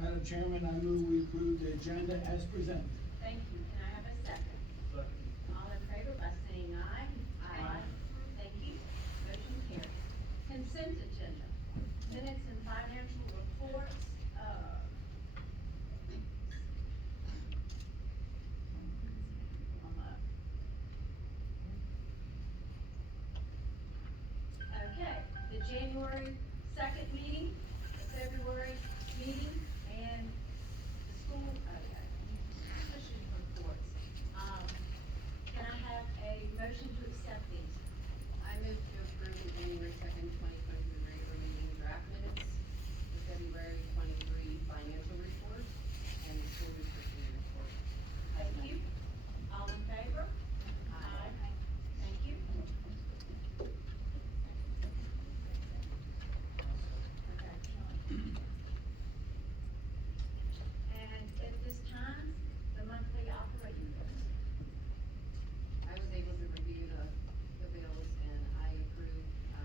Madam Chairman, I move we approve the agenda as presented. Thank you. Can I have a second? All in favor by saying aye? Aye. Thank you. Motion carries. Consent agenda. Minutes and financial reports. Okay, the January 2nd meeting, the February meeting, and the school, position reports. Can I have a motion to accept these? I move to approve the January 2nd, 2023 regular meeting draft minutes, the February 23 financial report, and the school nutrition report. Thank you. All in favor? Aye. Thank you. And at this time, the monthly operating bills. I was able to review the bills and I approved, I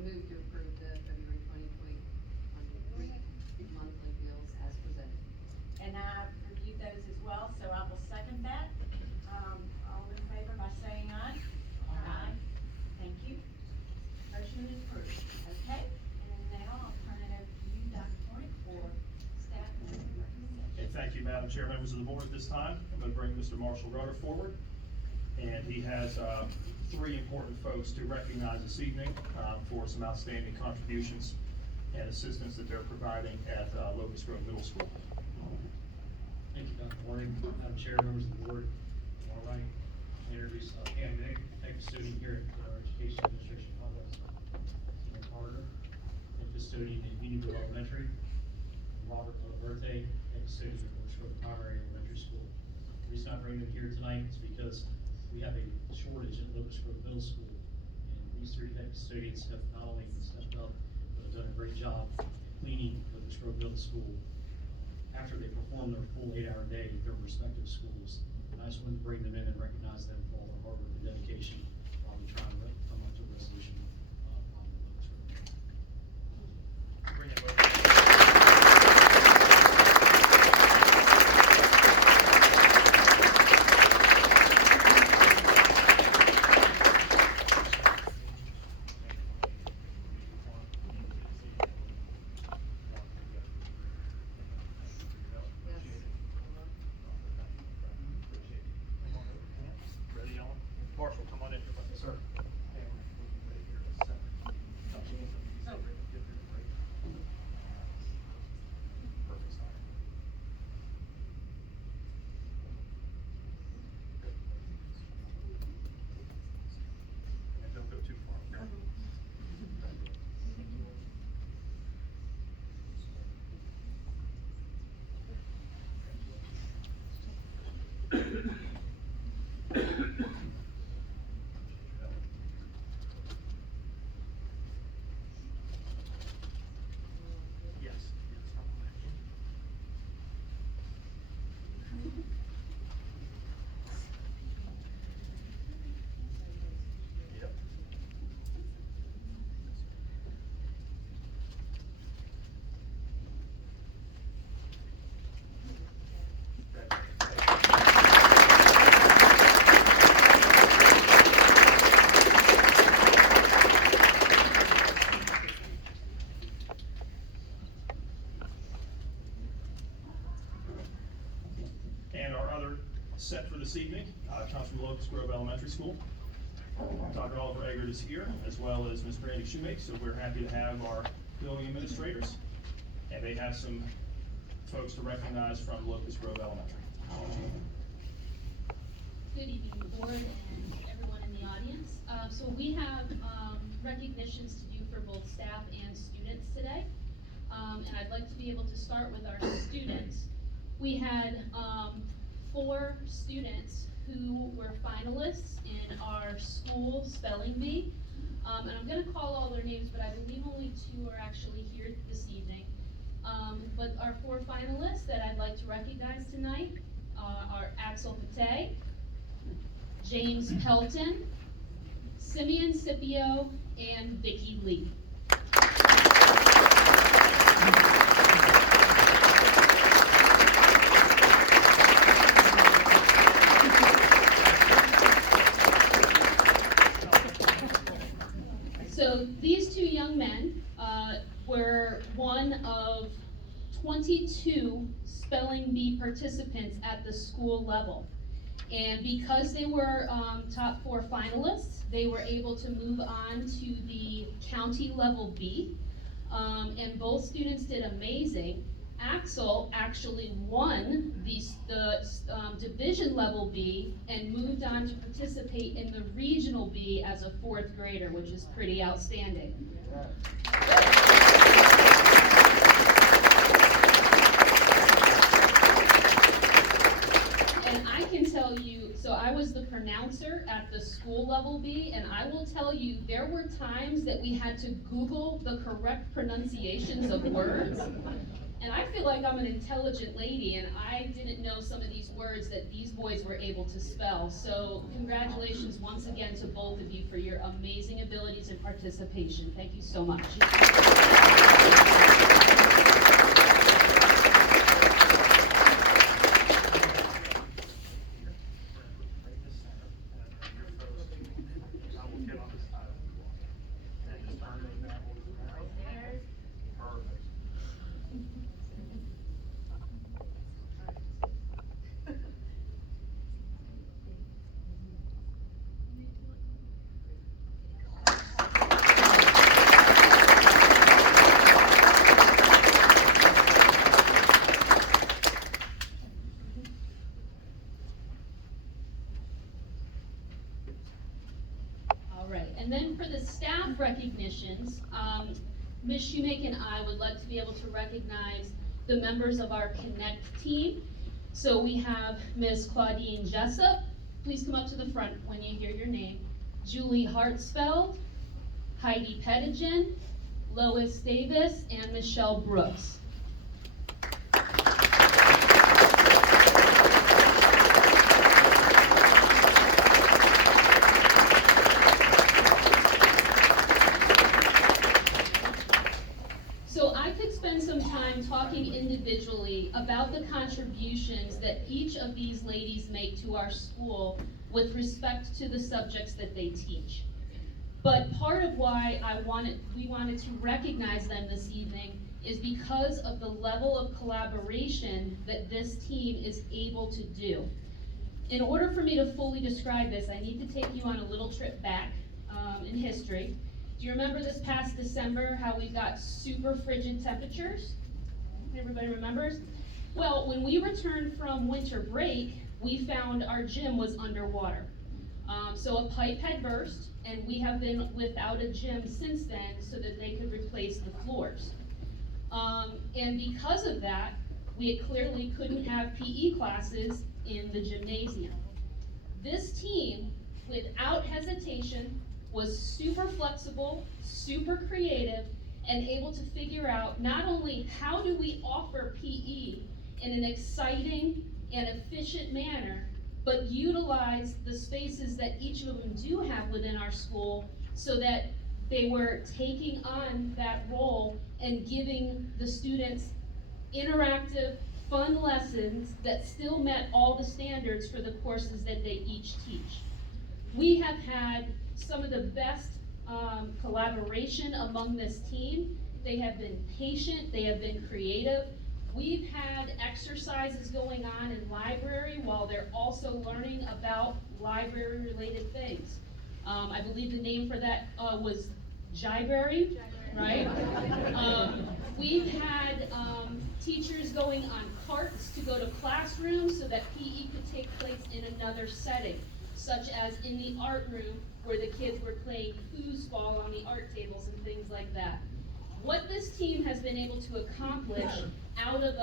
moved to approve the February 2023 monthly bills as presented. And I reviewed those as well, so I will second that. All in favor by saying aye? Aye. Thank you. Motion is approved. Okay, and now I'll turn it over to you, Dr. Point, for staff and recommendation. Okay, thank you, Madam Chair, members of the board. At this time, I'm going to bring Mr. Marshall Rudder forward. And he has three important folks to recognize this evening for some outstanding contributions and assistance that they're providing at Locust Grove Middle School. Thank you, Dr. Warning, Madam Chair, members of the board. All right, I introduce Pam Nick, tech custodian here at our Education Administration Complex. Tina Carter, tech custodian at Unionville Elementary. And Robert Laverte, tech custodian at Locust Grove Primary Elementary School. The reason I bring them here tonight is because we have a shortage at Locust Grove Middle School. And these three tech custodians have not only stepped up, but have done a great job cleaning Locust Grove Middle School after they perform their full 8-hour day at their respective schools. And I just wanted to bring them in and recognize them for all their hard work and dedication while we try to come up to a resolution on the Locust Grove. Bring it over. Ready, Ellen? Marshall, come on in. Sir. Perfect start. And don't go too far, okay? Elementary School. Dr. Oliver Eggert is here, as well as Ms. Brandy Shoemake, so we're happy to have our building administrators. And they have some folks to recognize from Locust Grove Elementary. Good evening, board and everyone in the audience. So we have recognitions to do for both staff and students today. And I'd like to be able to start with our students. We had 4 students who were finalists in our school spelling bee. And I'm gonna call all their names, but I believe only 2 are actually here this evening. But our 4 finalists that I'd like to recognize tonight are Axel Pate, James Pelton, Simeon Scipio, and Vicky Lee. So these 2 young men were one of 22 spelling bee participants at the school level. And because they were top 4 finalists, they were able to move on to the county level B. And both students did amazing. Axel actually won the division level B and moved on to participate in the regional B as a 4th grader, which is pretty outstanding. And I can tell you, so I was the pronouncer at the school level B, and I will tell you, there were times that we had to Google the correct pronunciations of words. And I feel like I'm an intelligent lady, and I didn't know some of these words that these boys were able to spell. So congratulations once again to both of you for your amazing abilities and participation. Thank you so much. And then for the staff recognitions, Ms. Shoemake and I would like to be able to recognize the members of our Connect team. So we have Ms. Claudine Jessup. Please come up to the front when you hear your name. Julie Hartsfeld, Heidi Pettigen, Lois Davis, and Michelle Brooks. Talking individually about the contributions that each of these ladies make to our school with respect to the subjects that they teach. But part of why we wanted to recognize them this evening is because of the level of collaboration that this team is able to do. In order for me to fully describe this, I need to take you on a little trip back in history. Do you remember this past December how we got super frigid temperatures? Everybody remembers? Well, when we returned from winter break, we found our gym was underwater. So a pipe had burst, and we have been without a gym since then so that they could replace the floors. And because of that, we clearly couldn't have PE classes in the gymnasium. This team, without hesitation, was super flexible, super creative, and able to figure out not only how do we offer PE in an exciting and efficient manner, but utilize the spaces that each of them do have within our school so that they were taking on that role and giving the students interactive, fun lessons that still met all the standards for the courses that they each teach. We have had some of the best collaboration among this team. They have been patient, they have been creative. We've had exercises going on in library while they're also learning about library-related things. I believe the name for that was Jiberry, right? We've had teachers going on carts to go to classrooms so that PE could take place in another setting, such as in the art room where the kids were playing foosball on the art tables and things like that. What this team has been able to accomplish out of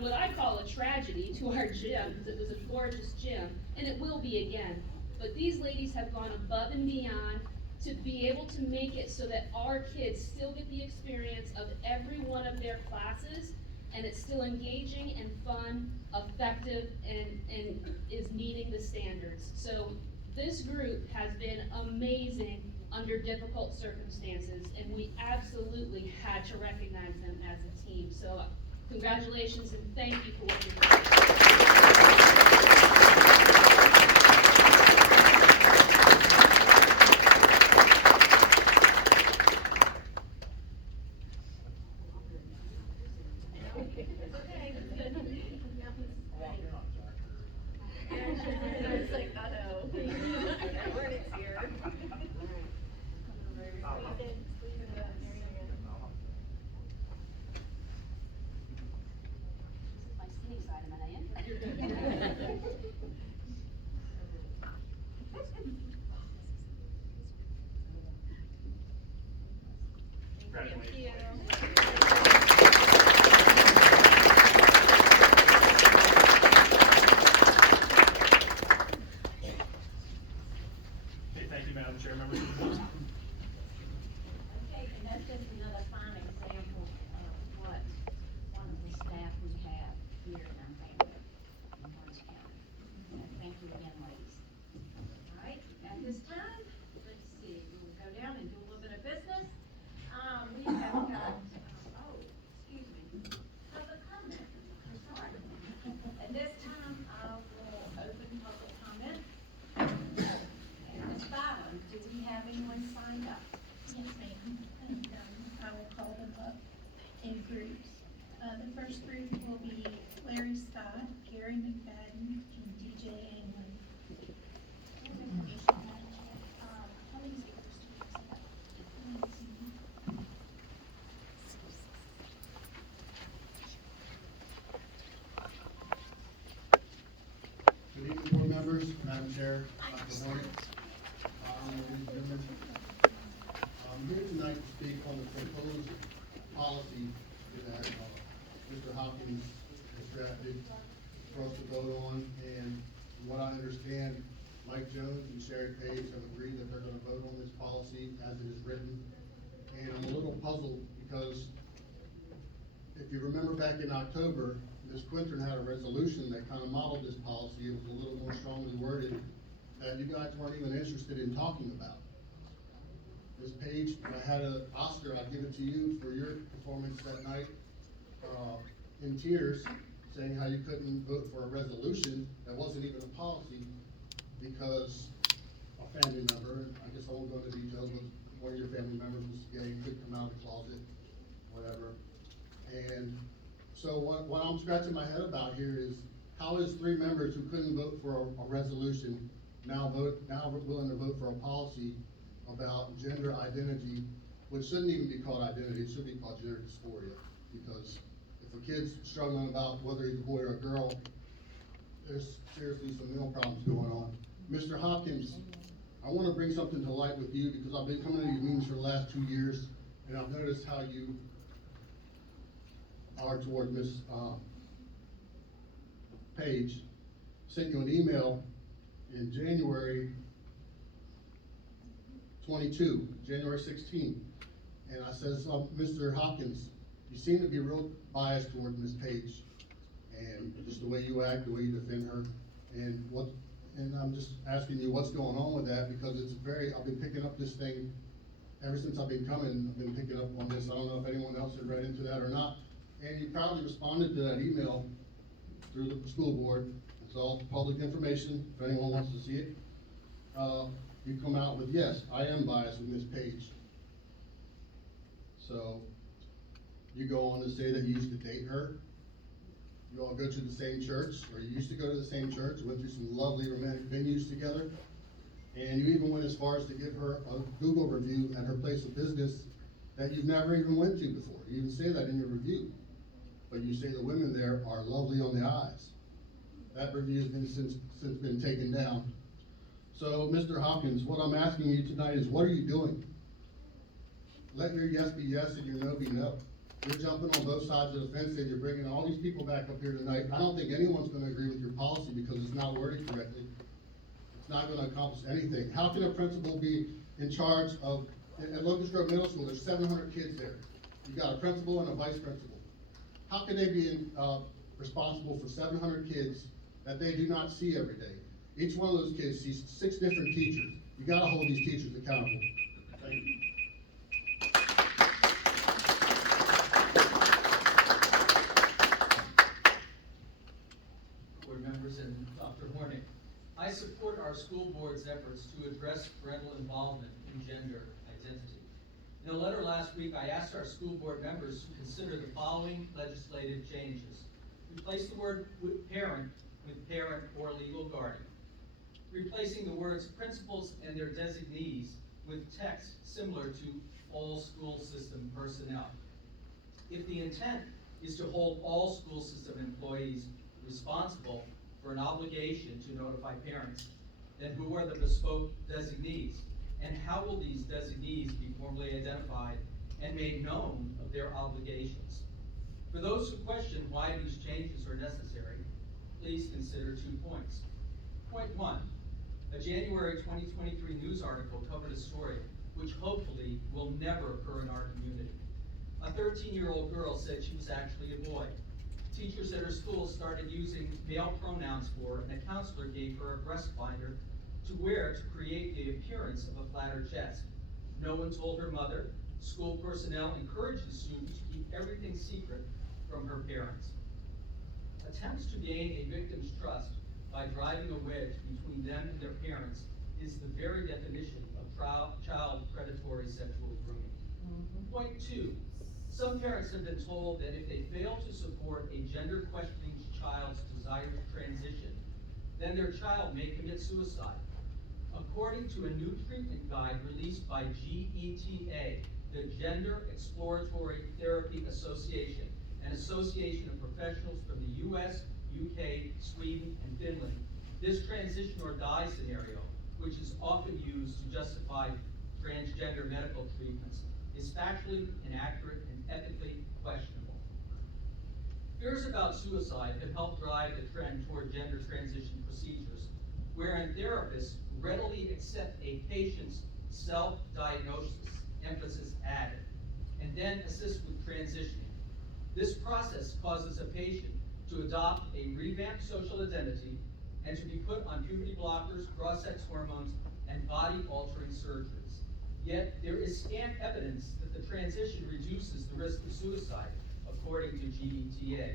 what I call a tragedy to our gym, because it was a gorgeous gym, and it will be again, but these ladies have gone above and beyond to be able to make it so that our kids still get the experience of every one of their classes, and it's still engaging and fun, effective, and is meeting the standards. So this group has been amazing under difficult circumstances, and we absolutely had to recognize them as a team. So congratulations and thank you for what you're doing. It's like, uh-oh. Hornets here. This is my skinny side, am I in? Okay, thank you, Madam Chair, members of the board. Okay, and that's just another fine example of what one of the staff we have here in our family in Orange County. And thank you again, ladies. All right, at this time, let's see, we'll go down and do a little bit of business. We have got, oh, excuse me, public comment. I'm sorry. At this time, I will open public comment. And Ms. Byron, do we have anyone signed up? Yes, ma'am. And, I will call them up in groups. The first group will be Larry Scott, Gary McFadden, and DJ Anglin. How many speakers do we have? Good evening, board members, Madam Chair, Dr. Horn. I'm here tonight to speak on the proposed policy that Mr. Hopkins has drafted for us to vote on. And from what I understand, Mike Jones and Sherry Page have agreed that they're gonna vote on this policy as it is written. And I'm a little puzzled because if you remember back in October, Ms. Quintern had a resolution that kind of modeled this policy. It was a little more strongly worded that you guys weren't even interested in talking about. Ms. Page, if I had an Oscar, I'd give it to you for your performance that night, in tears, saying how you couldn't vote for a resolution that wasn't even a policy because a family member, I guess I won't go into details, but one of your family members was gay, couldn't come out of the closet, whatever. And so what I'm scratching my head about here is, how is 3 members who couldn't vote for a resolution now willing to vote for a policy about gender identity, which shouldn't even be called identity, it should be called gender dysphoria, because if a kid's struggling about whether he's a boy or a girl, there's seriously some mental problems going on. Mr. Hopkins, I wanna bring something to light with you, because I've been coming to these meetings for the last 2 years, and I've noticed how you are toward Ms. Page. Sent you an email in January 22, January 16. And I says, Mr. Hopkins, you seem to be real biased toward Ms. Page. And just the way you act, the way you defend her. And I'm just asking you what's going on with that, because I've been picking up this thing ever since I've been coming. I've been picking up on this. I don't know if anyone else had read into that or not. And you probably responded to that email through the school board. It's all public information, if anyone wants to see it. You come out with, yes, I am biased with Ms. Page. So, you go on to say that you used to date her, You all go to the same church, or you used to go to the same church, went through some lovely romantic venues together. And you even went as far as to give her a Google review at her place of business that you've never even went to before. You even say that in your review. But you say the women there are lovely on the eyes. That review has been since been taken down. So, Mr. Hopkins, what I'm asking you tonight is, what are you doing? Let your yes be yes and your no be no. You're jumping on both sides of the fence and you're bringing all these people back up here tonight. I don't think anyone's gonna agree with your policy because it's not worded correctly. It's not gonna accomplish anything. How can a principal be in charge of, at Locust Grove Middle School, there's 700 kids there. You got a principal and a vice principal. How can they be responsible for 700 kids that they do not see every day? Each one of those kids sees 6 different teachers. You gotta hold these teachers accountable. Thank you. Board members and Dr. Hornick. I support our school board's efforts to address parental involvement in gender identity. In a letter last week, I asked our school board members to consider the following legislative changes. Replace the word parent with parent or legal guardian. Replacing the words principals and their designees with text similar to all school system personnel. If the intent is to hold all school system employees responsible for an obligation to notify parents, then who are the bespoke designees? And how will these designees be formally identified and made known of their obligations? For those who question why these changes are necessary, please consider 2 points. Point 1, a January 2023 news article covered a story which hopefully will never occur in our community. A 13-year-old girl said she was actually a boy. Teachers at her school started using male pronouns for her, and a counselor gave her a breast binder to wear to create the appearance of a flatter chest. No one told her mother. School personnel encouraged the student to keep everything secret from her parents. Attempts to gain a victim's trust by driving a wedge between them and their parents is the very definition of child predatory sexual grooming. Point 2, some parents have been told that if they fail to support a gender-questioning child's desired transition, then their child may commit suicide. According to a new treatment guide released by GETA, the Gender Exploratory Therapy Association, an association of professionals from the US, UK, Sweden, and Finland, this transition or die scenario, which is often used to justify transgender medical treatments, is factually inaccurate and ethically questionable. Fears about suicide have helped drive the trend toward gender transition procedures, wherein therapists readily accept a patient's self-diagnosis, emphasis added, and then assist with transitioning. This process causes a patient to adopt a revamped social identity and to be put on puberty blockers, cross-sex hormones, and body-altering surgeries. Yet, there is scant evidence that the transition reduces the risk of suicide, according to GETA.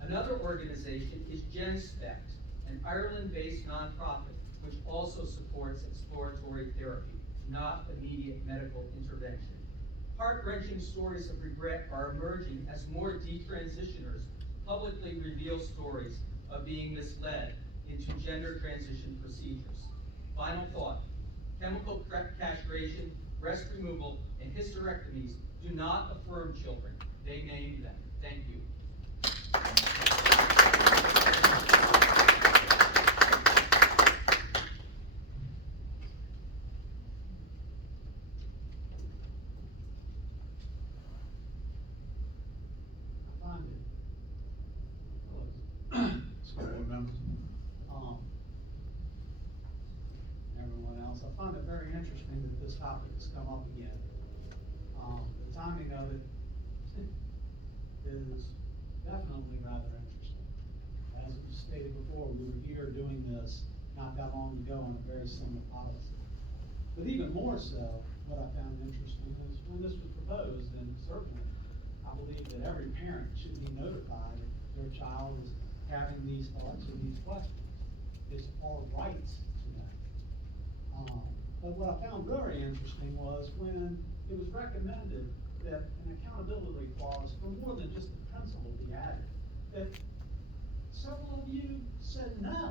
Another organization is GenSpect, an Ireland-based nonprofit which also supports exploratory therapy, not immediate medical intervention. Heart-wrenching stories of regret are emerging as more detransitioners publicly reveal stories of being misled into gender transition procedures. Final thought, chemical castration, breast removal, and hysterectomies do not affirm children, they name them. Thank you. School board members, everyone else, I find it very interesting that this topic has come up again. The timing of it is definitely rather interesting. As we stated before, we were here doing this not that long ago on a very similar policy. But even more so, what I found interesting is when this was proposed, and certainly I believe that every parent should be notified if their child is having these thoughts or these questions. It's our rights to know. But what I found very interesting was when it was recommended that an accountability clause for more than just the principal be added, that several of you said no.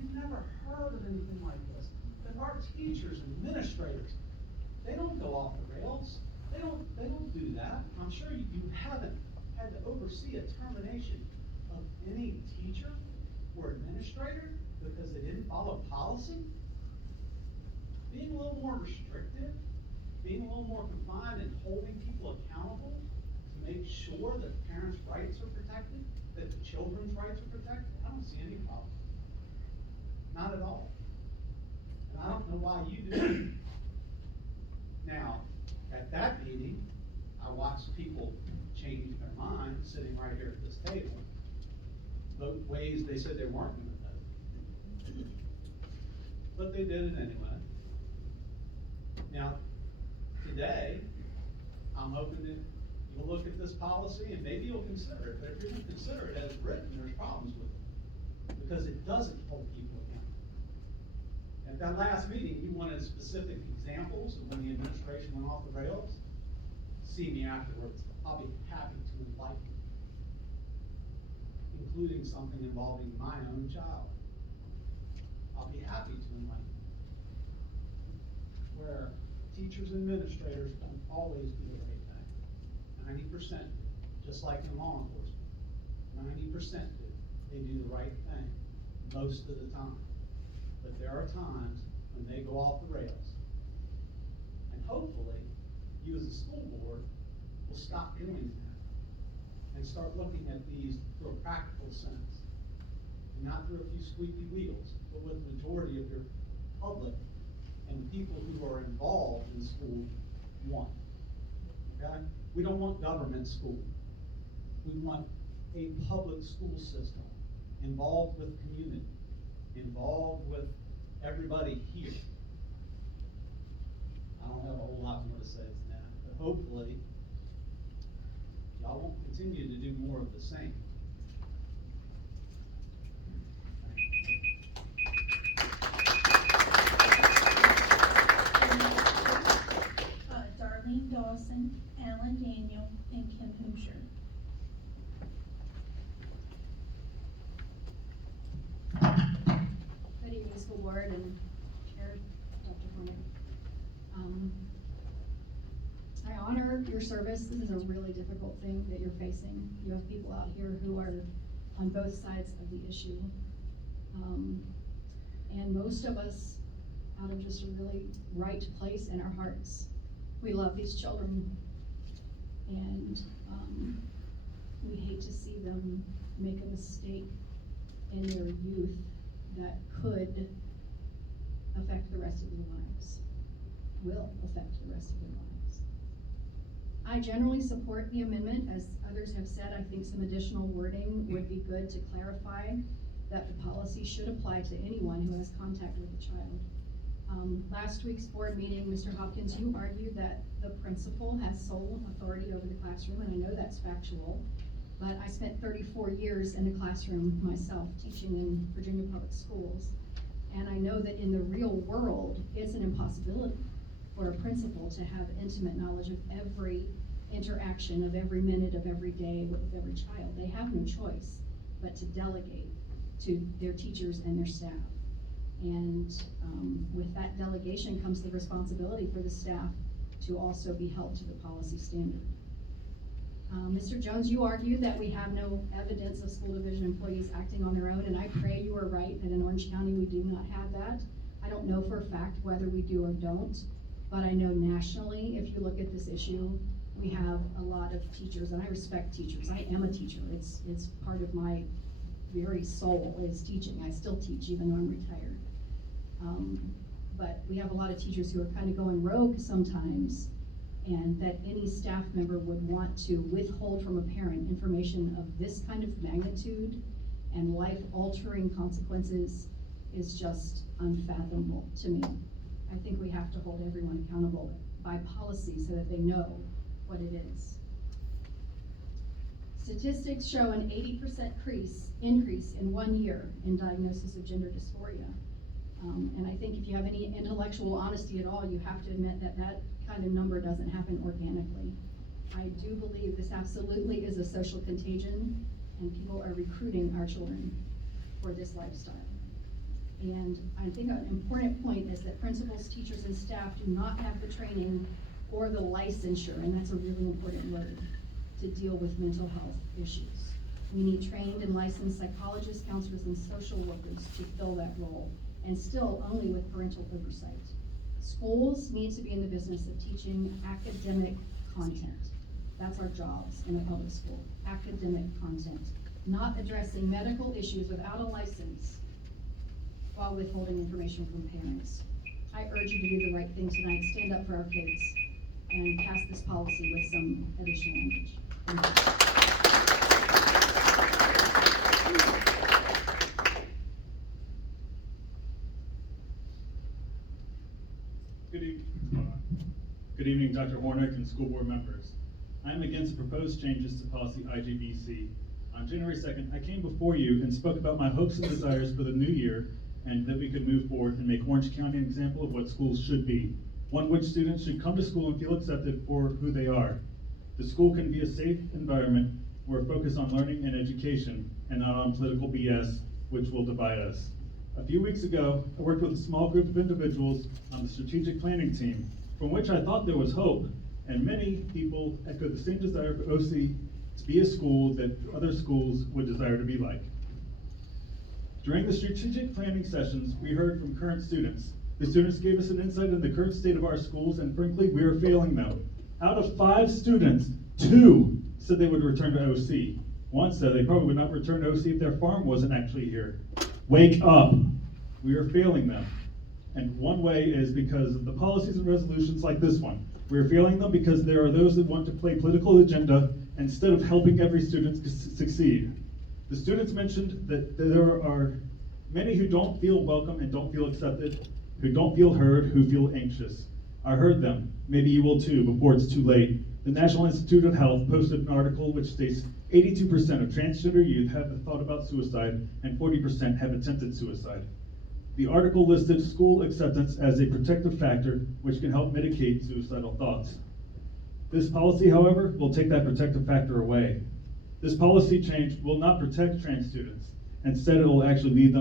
You've never heard of anything like this. But our teachers and administrators, they don't go off the rails. They don't do that. I'm sure you haven't had to oversee a termination of any teacher or administrator because they didn't follow policy. Being a little more restrictive, being a little more confined and holding people accountable to make sure that parents' rights are protected, that the children's rights are protected, I don't see any problem. Not at all. And I don't know why you do. Now, at that meeting, I watched people change their mind, sitting right here at this table, vote ways they said they weren't gonna vote. But they did it anyway. Now, today, I'm hoping that you'll look at this policy and maybe you'll consider it, but if you're gonna consider it as written, there's problems with it. Because it doesn't hold people accountable. At that last meeting, you wanted specific examples of when the administration went off the rails. See me afterwards. I'll be happy to enlighten you, including something involving my own child. I'll be happy to enlighten you. Where teachers and administrators don't always do the right thing. 90% do, just like in law enforcement. 90% do. They do the right thing most of the time. But there are times when they go off the rails. And hopefully, you as a school board will stop doing that and start looking at these through a practical sense. And not through a few squeaky wheels, but what the majority of your public and people who are involved in school want. Okay? We don't want government school. We want a public school system involved with community, involved with everybody here. I don't have a whole lot more to say than that, but hopefully, y'all won't continue to do more of the same. Darlene Dawson, Alan Daniel, and Kim Hoosier. Good evening, school board and Chair Dr. Horner. I honor your service. This is a really difficult thing that you're facing. You have people out here who are on both sides of the issue. And most of us, out of just a really right place in our hearts, we love these children. And we hate to see them make a mistake in their youth that could affect the rest of their lives, will affect the rest of their lives. I generally support the amendment. As others have said, I think some additional wording would be good to clarify that the policy should apply to anyone who has contact with a child. Last week's board meeting, Mr. Hopkins, you argued that the principal has sole authority over the classroom, and I know that's factual, but I spent 34 years in the classroom myself, teaching in Virginia Public Schools, and I know that in the real world, it's an impossibility for a principal to have intimate knowledge of every interaction of every minute of every day with every child. They have no choice but to delegate to their teachers and their staff. And with that delegation comes the responsibility for the staff to also be held to the policy standard. Mr. Jones, you argued that we have no evidence of school division employees acting on their own, and I pray you are right that in Orange County we do not have that. I don't know for a fact whether we do or don't, but I know nationally, if you look at this issue, we have a lot of teachers, and I respect teachers. I am a teacher. It's part of my very soul is teaching. I still teach even though I'm retired. But we have a lot of teachers who are kind of going rogue sometimes, and that any staff member would want to withhold from a parent information of this kind of magnitude and life-altering consequences is just unfathomable to me. I think we have to hold everyone accountable by policy so that they know what it is. Statistics show an 80% increase in 1 year in diagnosis of gender dysphoria. And I think if you have any intellectual honesty at all, you have to admit that that kind of number doesn't happen organically. I do believe this absolutely is a social contagion, and people are recruiting our children for this lifestyle. And I think an important point is that principals, teachers, and staff do not have the training or the licensure, and that's a really important word, to deal with mental health issues. We need trained and licensed psychologists, counselors, and social workers to fill that role, and still only with parental oversight. Schools need to be in the business of teaching academic content. That's our jobs in a public school, academic content, not addressing medical issues without a license while withholding information from parents. I urge you to do the right thing tonight, stand up for our kids, and pass this policy with some additional language. Thank you. Good evening, Dr. Hornick and school board members. I am against the proposed changes to policy IGBC. On January 2nd, I came before you and spoke about my hopes and desires for the new year and that we could move forward and make Orange County an example of what schools should be, one which students should come to school and feel accepted for who they are. The school can be a safe environment where focus on learning and education and not on political BS, which will divide us. A few weeks ago, I worked with a small group of individuals on the strategic planning team, from which I thought there was hope, and many people echoed the same desire for OC to be a school that other schools would desire to be like. During the strategic planning sessions, we heard from current students. The students gave us an insight into the current state of our schools, and frankly, we are failing them. Out of 5 students, 2 said they would return to OC. 1 said they probably would not return to OC if their farm wasn't actually here. Wake up! We are failing them. And one way is because of the policies and resolutions like this one. We are failing them because there are those that want to play political agenda instead of helping every student succeed. The students mentioned that there are many who don't feel welcome and don't feel accepted, who don't feel heard, who feel anxious. I heard them. Maybe you will too before it's too late. The National Institute of Health posted an article which states 82% of transgender youth have thought about suicide and 40% have attempted suicide. The article listed school acceptance as a protective factor which can help mitigate suicidal thoughts. This policy, however, will take that protective factor away. This policy change will not protect trans students. Instead, it will actually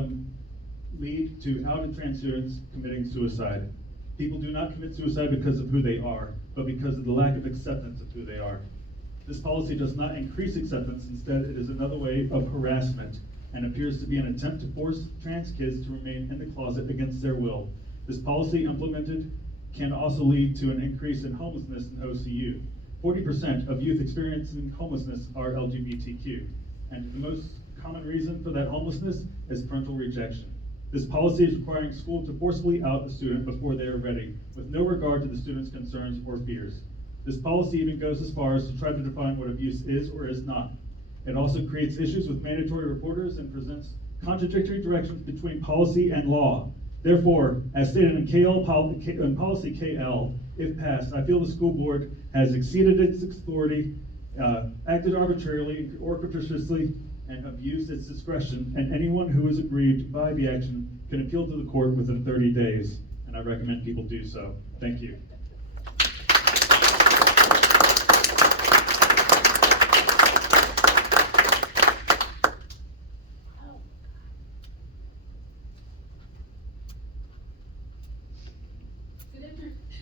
lead to outed trans students committing suicide. People do not commit suicide because of who they are, but because of the lack of acceptance of who they are. This policy does not increase acceptance. Instead, it is another way of harassment and appears to be an attempt to force trans kids to remain in the closet against their will. This policy implemented can also lead to an increase in homelessness in OCU. 40% of youth experiencing homelessness are LGBTQ, and the most common reason for that homelessness is parental rejection. This policy is requiring schools to forcibly out the student before they are ready, with no regard to the student's concerns or fears. This policy even goes as far as to try to define what abuse is or is not. It also creates issues with mandatory reporters and presents contradictory directions between policy and law. Therefore, as stated in policy KL, if passed, I feel the school board has exceeded its authority, acted arbitrarily or capriciously, and abused its discretion, and anyone who is aggrieved by the action can appeal to the court within 30 days, and I recommend people do so. Thank you.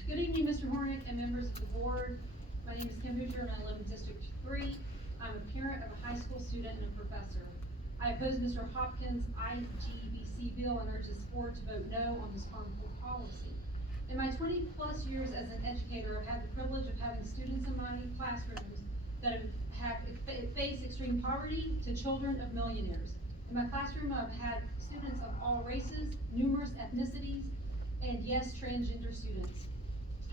Good evening, Mr. Hornick and members of the board. My name is Kim Hoosier and I live in District 3. I'm a parent of a high school student and a professor. I oppose Mr. Hopkins' IGBC bill and urge this board to vote no on this harmful policy. In my 20+ years as an educator, I've had the privilege of having students in my classrooms that have faced extreme poverty to children of millionaires. In my classroom, I've had students of all races, numerous ethnicities, and yes, transgender students.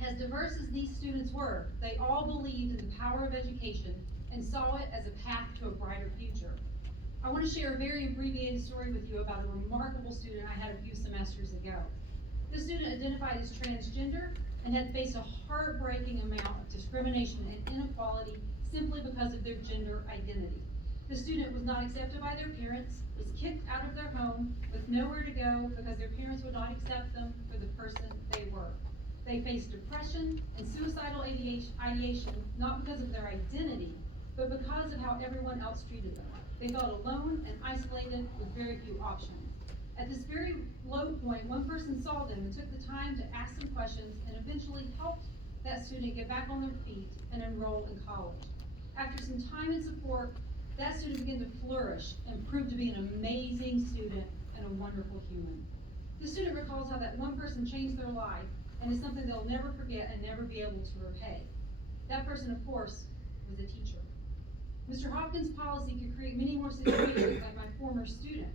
As diverse as these students were, they all believed in the power of education and saw it as a path to a brighter future. I want to share a very abbreviated story with you about a remarkable student I had a few semesters ago. This student identified as transgender and had faced a heartbreaking amount of discrimination and inequality simply because of their gender identity. The student was not accepted by their parents, was kicked out of their home with nowhere to go because their parents would not accept them for the person they were. They faced depression and suicidal ideation not because of their identity, but because of how everyone else treated them. They felt alone and isolated with very few options. At this very low point, one person saw them and took the time to ask them questions and eventually helped that student get back on their feet and enroll in college. After some time and support, that student began to flourish and proved to be an amazing student and a wonderful human. The student recalls how that one person changed their life and is something they'll never forget and never be able to repay. That person, of course, was a teacher. Mr. Hopkins' policy could create many more situations like my former student.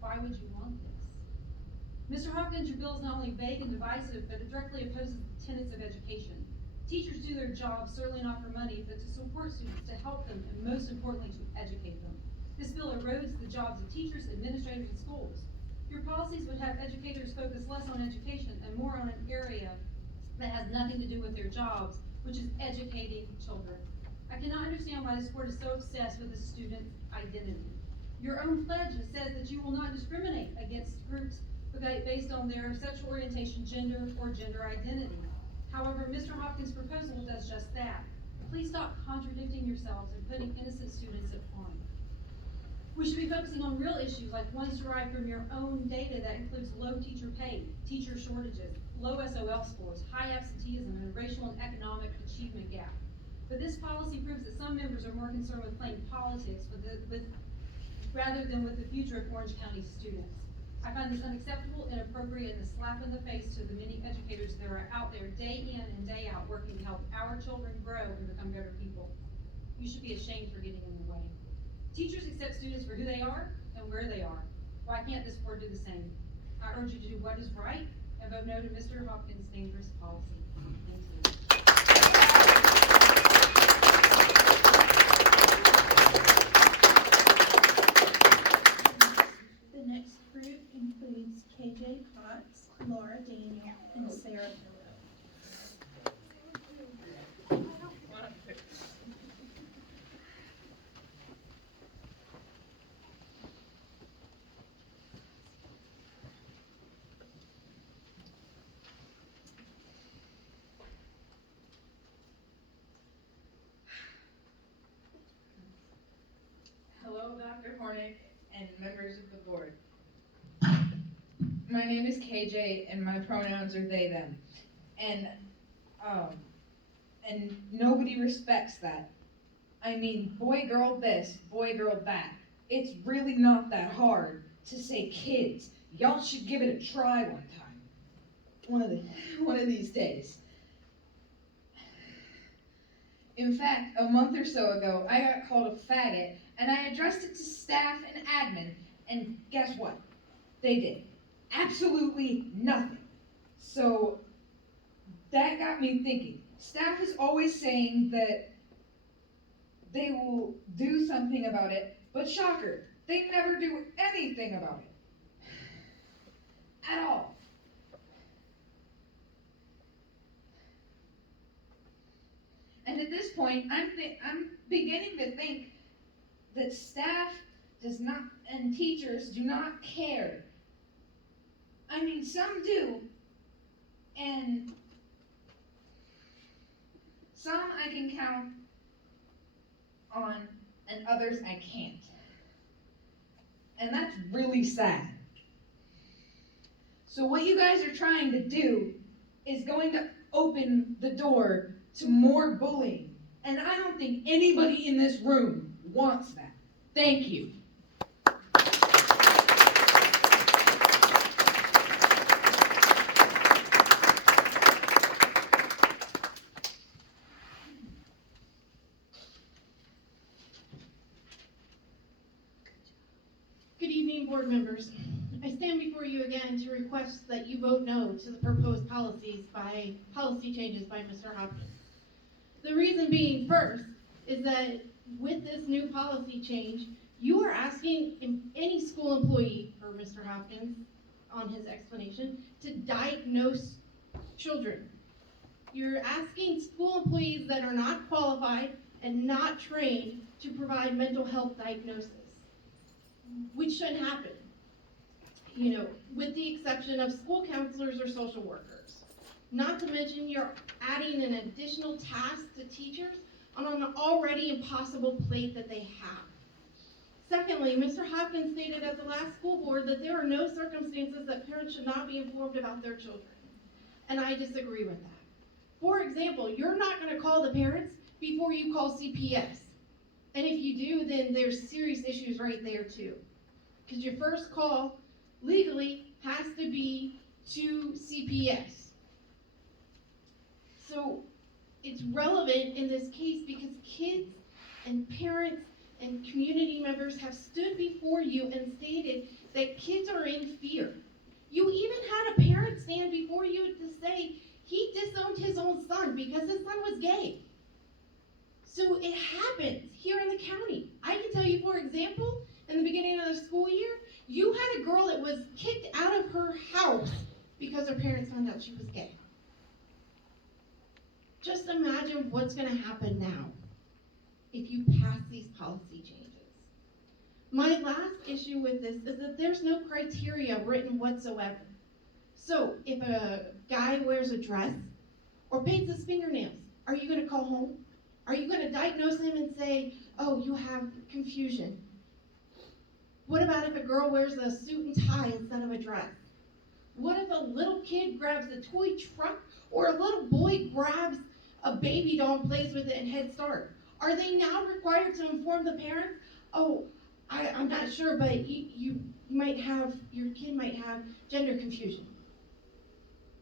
Why would you want this? Mr. Hopkins, your bill is not only vague and divisive, but it directly opposes the tenets of education. Teachers do their job certainly not for money, but to support students, to help them, and most importantly, to educate them. This bill erodes the jobs of teachers, administrators, and schools. Your policies would have educators focus less on education and more on an area that has nothing to do with their jobs, which is educating children. I cannot understand why this board is so obsessed with the student's identity. Your own pledge says that you will not discriminate against groups based on their sexual orientation, gender, or gender identity. However, Mr. Hopkins' proposal does just that. Please stop contradicting yourselves and putting innocent students at harm. We should be focusing on real issues like ones derived from your own data that includes low teacher pay, teacher shortages, low SOL scores, high absenteeism, and a racial and economic achievement gap. But this policy proves that some members are more concerned with playing politics rather than with the future of Orange County students. I find this unacceptable, inappropriate, and a slap in the face to the many educators that are out there day in and day out working to help our children grow and become better people. You should be ashamed for getting in the way. Teachers accept students for who they are and where they are. Why can't this board do the same? I urge you to do what is right and vote no to Mr. Hopkins' dangerous policy. Thank you. The next group includes KJ Potts, Laura Daniel, and Sarah Pillow. Hello, Dr. Hornick and members of the board. My name is KJ and my pronouns are they, them. And nobody respects that. I mean, boy, girl this, boy, girl that. It's really not that hard to say kids. Y'all should give it a try one time. One of these days. In fact, a month or so ago, I got called a faggot, and I addressed it to staff and admin, and guess what? They did absolutely nothing. So that got me thinking. Staff is always saying that they will do something about it, but shocker, they never do anything about it. At all. And at this point, I'm beginning to think that staff does not, and teachers do not care. I mean, some do, and some I can count on, and others I can't. And that's really sad. So what you guys are trying to do is going to open the door to more bullying. And I don't think anybody in this room wants that. Thank you. Good evening, board members. I stand before you again to request that you vote no to the proposed policy changes by Mr. Hopkins. The reason being, first, is that with this new policy change, you are asking any school employee, or Mr. Hopkins, on his explanation, to diagnose children. You're asking school employees that are not qualified and not trained to provide mental health diagnosis, which shouldn't happen, with the exception of school counselors or social workers. Not to mention you're adding an additional task to teachers on an already impossible plate that they have. Secondly, Mr. Hopkins stated at the last school board that there are no circumstances that parents should not be informed about their children. And I disagree with that. For example, you're not going to call the parents before you call CPS. And if you do, then there's serious issues right there too. Because your first call legally has to be to CPS. So it's relevant in this case because kids and parents and community members have stood before you and stated that kids are in fear. You even had a parent stand before you to say he disowned his own son because his son was gay. So it happens here in the county. I can tell you, for example, in the beginning of the school year, you had a girl that was kicked out of her house because her parents found out she was gay. Just imagine what's going to happen now if you pass these policy changes. My last issue with this is that there's no criteria written whatsoever. So if a guy wears a dress or paints his fingernails, are you going to call home? Are you going to diagnose him and say, oh, you have confusion? What about if a girl wears a suit and tie instead of a dress? What if a little kid grabs a toy truck or a little boy grabs a baby doll and plays with it in Head Start? Are they now required to inform the parents? Oh, I'm not sure, but you might have, your kid might have gender confusion.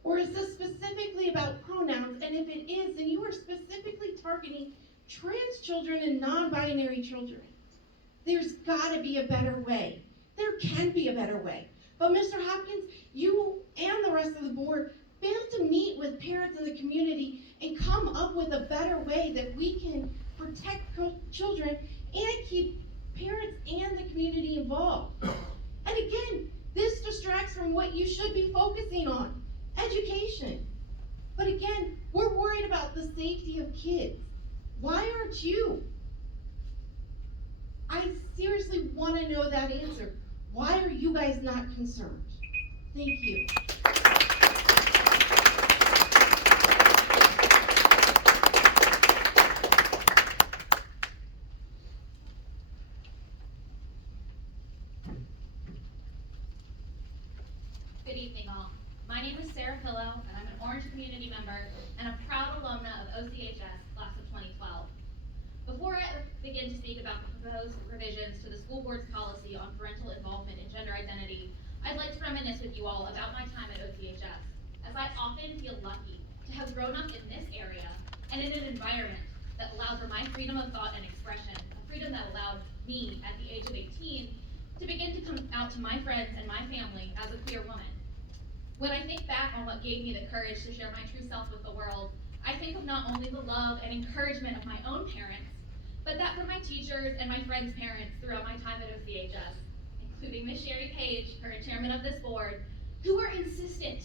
Or is this specifically about pronouns? And if it is, then you are specifically targeting trans children and non-binary children. There's got to be a better way. There can be a better way. But Mr. Hopkins, you and the rest of the board failed to meet with parents in the community and come up with a better way that we can protect children and keep parents and the community involved. And again, this distracts from what you should be focusing on, education. But again, we're worried about the safety of kids. Why aren't you? I seriously want to know that answer. Why are you guys not concerned? Thank you. Good evening, all. My name is Sarah Pillow, and I'm an Orange community member and a proud alumna of OCHS, class of 2012. Before I begin to speak about the proposed revisions to the school board's policy on parental involvement in gender identity, I'd like to reminisce with you all about my time at OCHS, as I often feel lucky to have grown up in this area and in an environment that allowed for my freedom of thought and expression, a freedom that allowed me, at the age of 18, to begin to come out to my friends and my family as a queer woman. When I think back on what gave me the courage to share my true self with the world, I think of not only the love and encouragement of my own parents, but that from my teachers and my friends' parents throughout my time at OCHS, including Ms. Sherry Page, current chairman of this board, who were insistent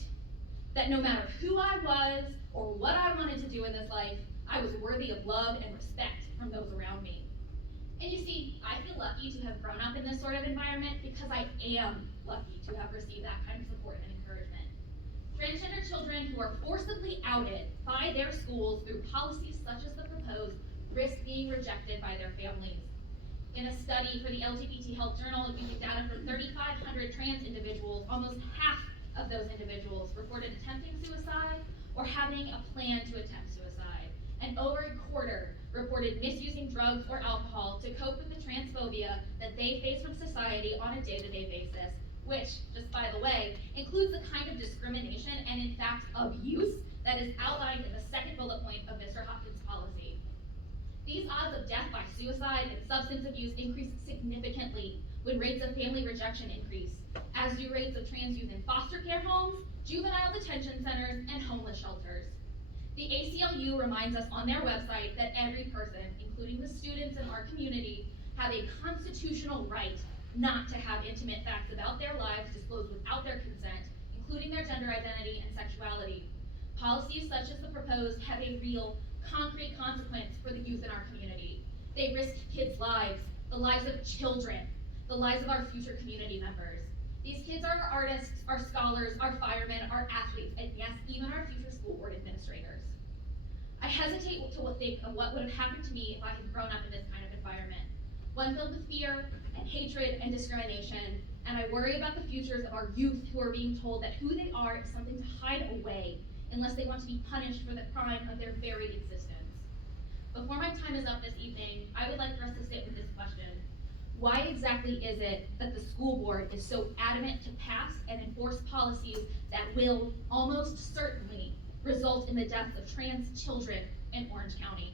that no matter who I was or what I wanted to do in this life, I was worthy of love and respect from those around me. And you see, I feel lucky to have grown up in this sort of environment because I am lucky to have received that kind of support and encouragement. Transgender children who are forcibly outed by their schools through policies such as the proposed risk being rejected by their families. In a study for the LGBT Health Journal, using data from 3,500 trans individuals, almost half of those individuals reported attempting suicide or having a plan to attempt suicide. And over a quarter reported misusing drugs or alcohol to cope with the transphobia that they face from society on a day-to-day basis, which, just by the way, includes the kind of discrimination and in fact abuse that is outlined in the second bullet point of Mr. Hopkins' policy. These odds of death by suicide and substance abuse increase significantly when rates of family rejection increase, as do rates of trans youth in foster care homes, juvenile detention centers, and homeless shelters. The ACLU reminds us on their website that every person, including the students in our community, have a constitutional right not to have intimate facts about their lives disclosed without their consent, including their gender identity and sexuality. Policies such as the proposed have a real, concrete consequence for the youth in our community. They risk kids' lives, the lives of children, the lives of our future community members. These kids are our artists, our scholars, our firemen, our athletes, and yes, even our future school board administrators. I hesitate to think of what would have happened to me if I had grown up in this kind of environment. One filled with fear and hatred and discrimination, and I worry about the futures of our youth who are being told that who they are is something to hide away unless they want to be punished for the crime of their very existence. Before my time is up this evening, I would like for us to sit with this question. Why exactly is it that the school board is so adamant to pass and enforce policies that will almost certainly result in the deaths of trans children in Orange County?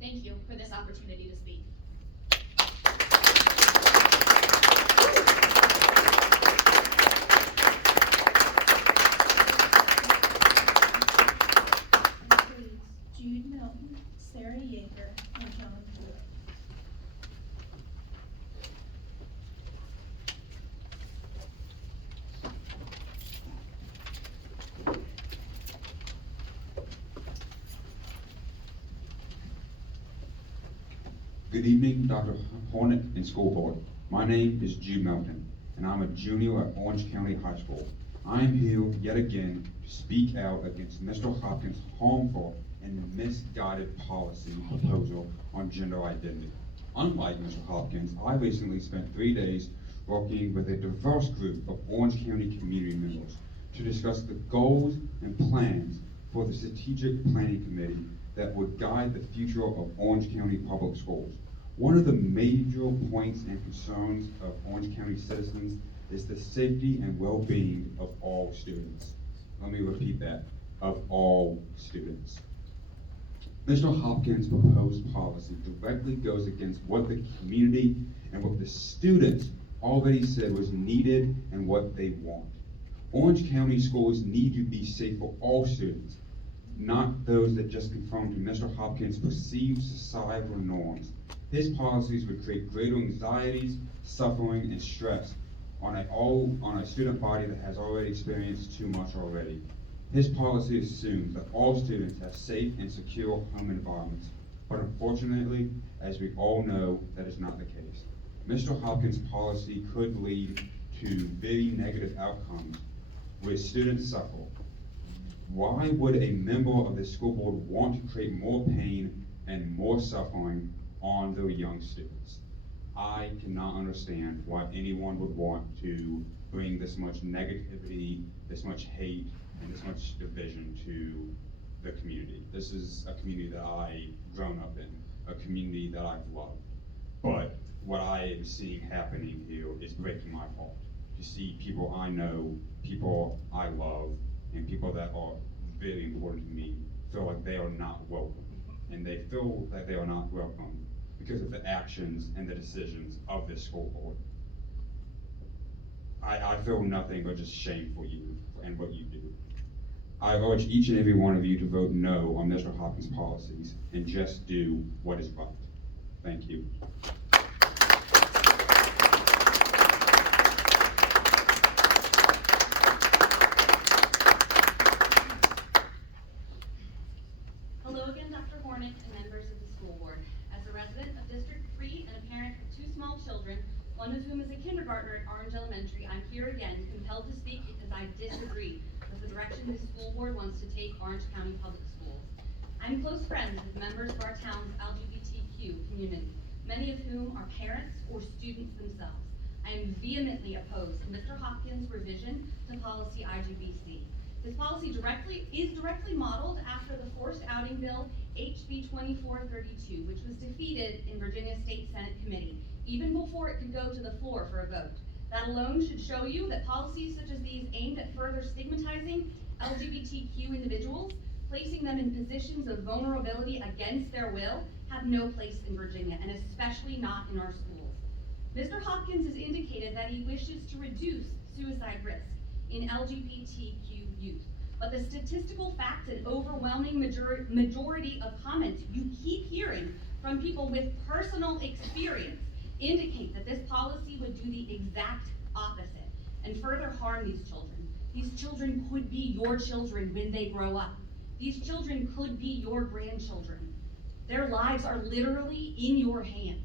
Thank you for this opportunity to speak. Includes Jude Milton, Sarah Yeager, and John Pruitt. Good evening, Dr. Hornet and School Board. My name is Jude Melton, and I'm a junior at Orange County High School. I am here yet again to speak out against Mr. Hopkins' harmful and misguided policy proposal on gender identity. Unlike Mr. Hopkins, I recently spent 3 days working with a diverse group of Orange County community members to discuss the goals and plans for the Strategic Planning Committee that would guide the future of Orange County Public Schools. One of the major points and concerns of Orange County citizens is the safety and well-being of all students. Let me repeat that, of all students. Mr. Hopkins' proposed policy directly goes against what the community and what the students already said was needed and what they want. Orange County schools need to be safe for all students, not those that just conform to Mr. Hopkins' perceived societal norms. His policies would create greater anxieties, suffering, and stress on a student body that has already experienced too much already. His policy assumes that all students have safe and secure home environments, but unfortunately, as we all know, that is not the case. Mr. Hopkins' policy could lead to very negative outcomes where students suffer. Why would a member of the school board want to create more pain and more suffering on their young students? I cannot understand why anyone would want to bring this much negativity, this much hate, and this much division to the community. This is a community that I've grown up in, a community that I've loved. But what I am seeing happening here is breaking my heart. To see people I know, people I love, and people that are very important to me feel like they are not welcome. And they feel that they are not welcome because of the actions and the decisions of this school board. I feel nothing but just shame for you and what you do. I urge each and every one of you to vote no on Mr. Hopkins' policies and just do what is right. Thank you. Hello again, Dr. Hornick and members of the school board. As a resident of District 3 and a parent of 2 small children, one of whom is a kindergartner at Orange Elementary, I'm here again compelled to speak because I disagree with the direction the school board wants to take Orange County Public Schools. I'm close friends with members of our town's LGBTQ community, many of whom are parents or students themselves. I am vehemently opposed to Mr. Hopkins' revision to policy IGBC. This policy is directly modeled after the forced outing bill HB 2432, which was defeated in Virginia State Senate Committee, even before it could go to the floor for a vote. That alone should show you that policies such as these aimed at further stigmatizing LGBTQ individuals, placing them in positions of vulnerability against their will, have no place in Virginia, and especially not in our schools. Mr. Hopkins has indicated that he wishes to reduce suicide risk in LGBTQ youth. But the statistical facts and overwhelming majority of comments you keep hearing from people with personal experience indicate that this policy would do the exact opposite and further harm these children. These children could be your children when they grow up. These children could be your grandchildren. Their lives are literally in your hands.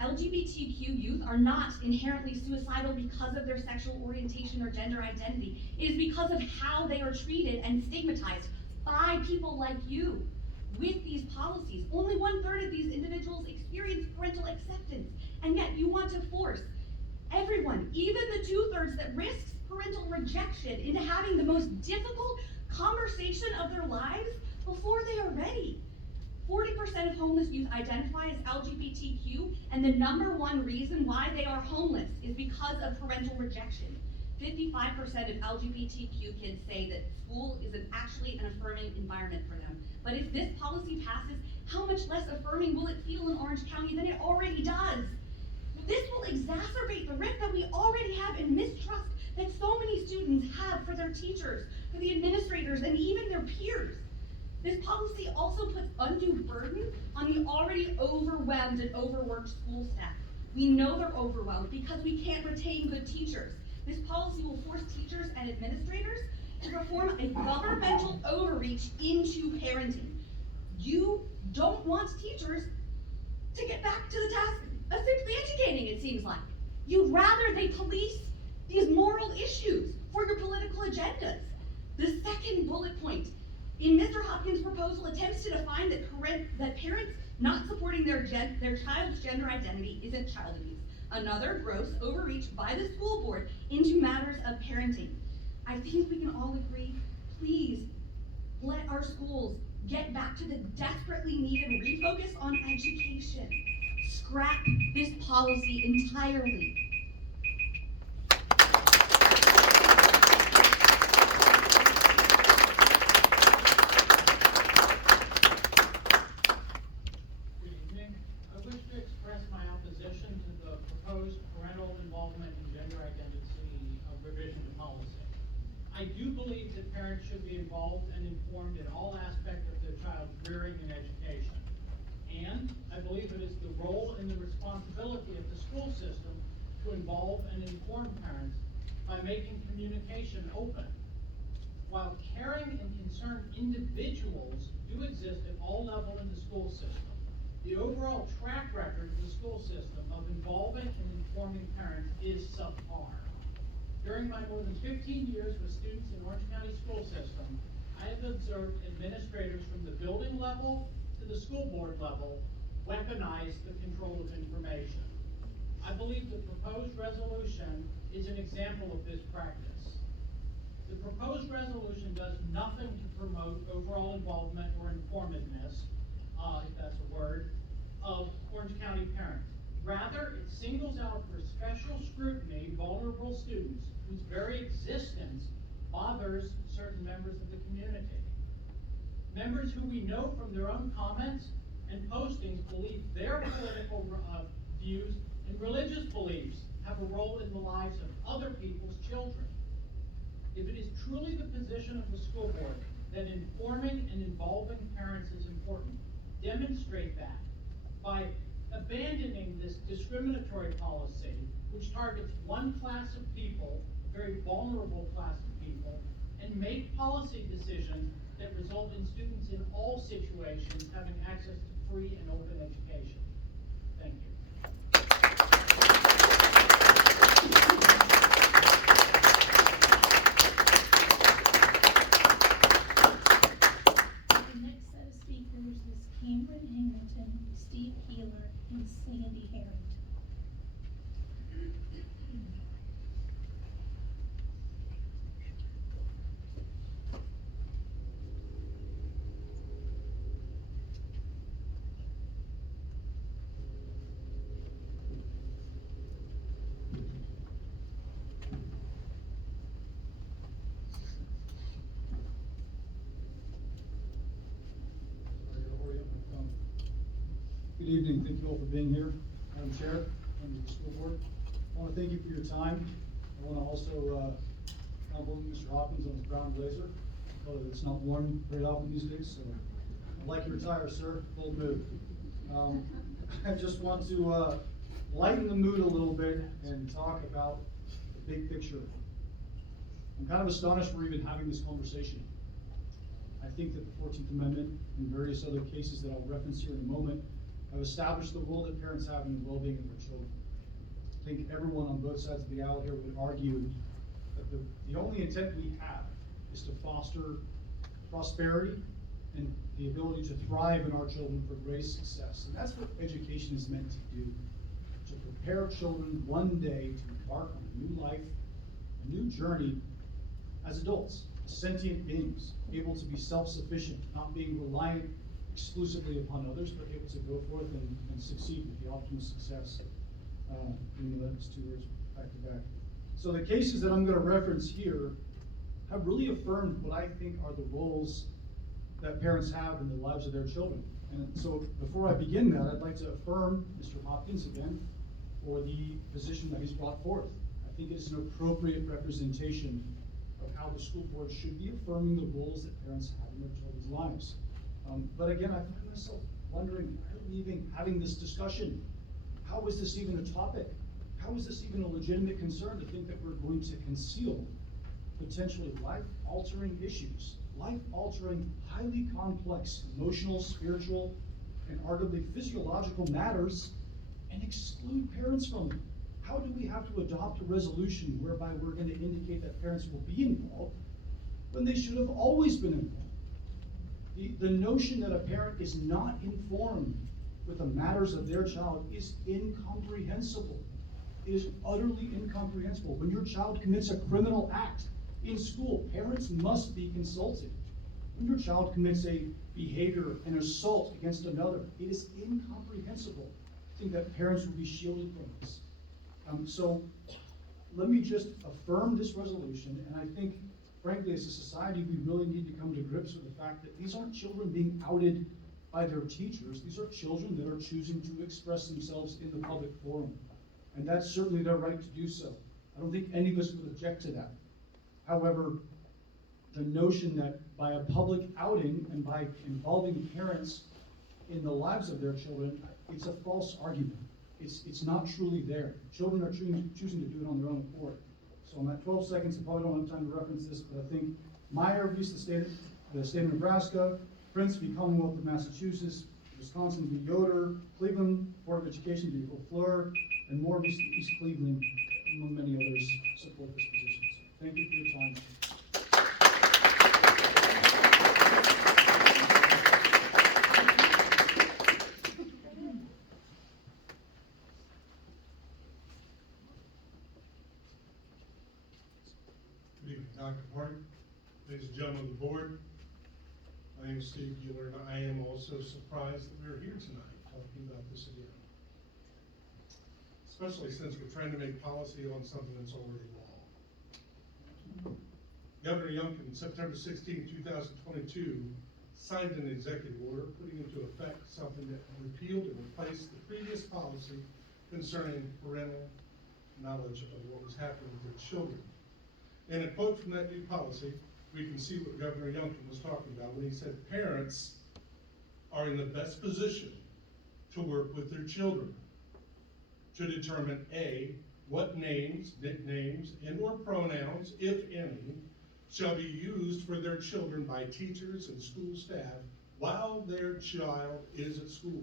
LGBTQ youth are not inherently suicidal because of their sexual orientation or gender identity. It is because of how they are treated and stigmatized by people like you. with these policies. Only 1/3 of these individuals experience parental acceptance, and yet you want to force everyone, even the 2/3 that risks parental rejection, into having the most difficult conversation of their lives before they are ready. 40% of homeless youth identify as LGBTQ, and the #1 reason why they are homeless is because of parental rejection. 55% of LGBTQ kids say that school is actually an affirming environment for them. But if this policy passes, how much less affirming will it feel in Orange County than it already does? This will exacerbate the rift that we already have and mistrust that so many students have for their teachers, for the administrators, and even their peers. This policy also puts undue burden on the already overwhelmed and overworked school staff. We know they're overwhelmed because we can't retain good teachers. This policy will force teachers and administrators to perform a governmental overreach into parenting. You don't want teachers to get back to the task of simply educating, it seems like. You'd rather they police these moral issues for your political agendas. The second bullet point in Mr. Hopkins' proposal attempts to define that parents not supporting their child's gender identity isn't child abuse. Another gross overreach by the school board into matters of parenting. I think we can all agree, please let our schools get back to the desperately needed refocus on education. Scrap this policy entirely. Good evening. I wish to express my opposition to the proposed parental involvement in gender identity revision to policy. I do believe that parents should be involved and informed in all aspects of their child's rearing and education. And I believe it is the role and the responsibility of the school system to involve and inform parents by making communication open. While caring and concerned individuals do exist at all levels in the school system, the overall track record of the school system of involving and informing parents is subpar. During my more than 15 years with students in Orange County school system, I have observed administrators from the building level to the school board level weaponize the control of information. I believe the proposed resolution is an example of this practice. The proposed resolution does nothing to promote overall involvement or informativeness, if that's a word, of Orange County parents. Rather, it singles out for special scrutiny vulnerable students whose very existence bothers certain members of the community. Members who we know from their own comments and postings believe their political views and religious beliefs have a role in the lives of other people's children. If it is truly the position of the school board that informing and involving parents is important, demonstrate that by abandoning this discriminatory policy, which targets one class of people, a very vulnerable class of people, and make policy decisions that result in students in all situations having access to free and open education. Thank you. The next set of speakers is Cameron Hamilton, Steve Keeler, and Sandy Harrington. Good evening, thank you all for being here. Madam Chair, members of the school board. I want to thank you for your time. I want to also compliment Mr. Hopkins on his brown blazer. Although it's not worn very often these days, so I'd like to retire, sir, full mood. I just want to lighten the mood a little bit and talk about the big picture. I'm kind of astonished we're even having this conversation. I think that the 14th Amendment and various other cases that I'll reference here in a moment have established the role that parents have in the well-being of their children. I think everyone on both sides of the aisle here would argue that the only intent we have is to foster prosperity and the ability to thrive in our children for great success. And that's what education is meant to do, to prepare children one day to embark on a new life, a new journey as adults, sentient beings, able to be self-sufficient, not being reliant exclusively upon others, but able to go forth and succeed with the optimal success. Those two words back to back. So the cases that I'm going to reference here have really affirmed what I think are the roles that parents have in the lives of their children. And so before I begin that, I'd like to affirm Mr. Hopkins again for the position that he's brought forth. I think it is an appropriate representation of how the school board should be affirming the roles that parents have in their children's lives. But again, I find myself wondering, why are we even having this discussion? How is this even a topic? How is this even a legitimate concern to think that we're going to conceal potentially life-altering issues, life-altering, highly complex emotional, spiritual, and arguably physiological matters, and exclude parents from them? How do we have to adopt a resolution whereby we're going to indicate that parents will be involved when they should have always been involved? The notion that a parent is not informed with the matters of their child is incomprehensible. It is utterly incomprehensible. When your child commits a criminal act in school, parents must be consulted. When your child commits a behavior, an assault against another, it is incomprehensible to think that parents will be shielded from this. So let me just affirm this resolution, and I think, frankly, as a society, we really need to come to grips with the fact that these aren't children being outed by their teachers. These are children that are choosing to express themselves in the public forum. And that's certainly their right to do so. I don't think any of us would object to that. However, the notion that by a public outing and by involving parents in the lives of their children, it's a false argument. It's not truly there. Children are choosing to do it on their own accord. So I'm at 12 seconds, I probably don't have time to reference this, but I think Meyer v. the state of Nebraska, Prince v. Commonwealth of Massachusetts, Wisconsin v. Yoder, Cleveland Board of Education v. Fleur, and Moore v. East Cleveland, among many others, support this position. So thank you for your time. Good evening, Dr. Horton, ladies and gentlemen of the board. My name is Steve Bueller, and I am also surprised that we're here tonight talking about this again. Especially since we're trying to make policy on something that's already law. Governor Youngkin, September 16, 2022, signed an executive order putting into effect something that repealed and replaced the previous policy concerning parental knowledge of what was happening with their children. In a quote from that new policy, we can see what Governor Youngkin was talking about when he said parents are in the best position to work with their children to determine A, what names, nicknames, and/or pronouns, if any, shall be used for their children by teachers and school staff while their child is at school.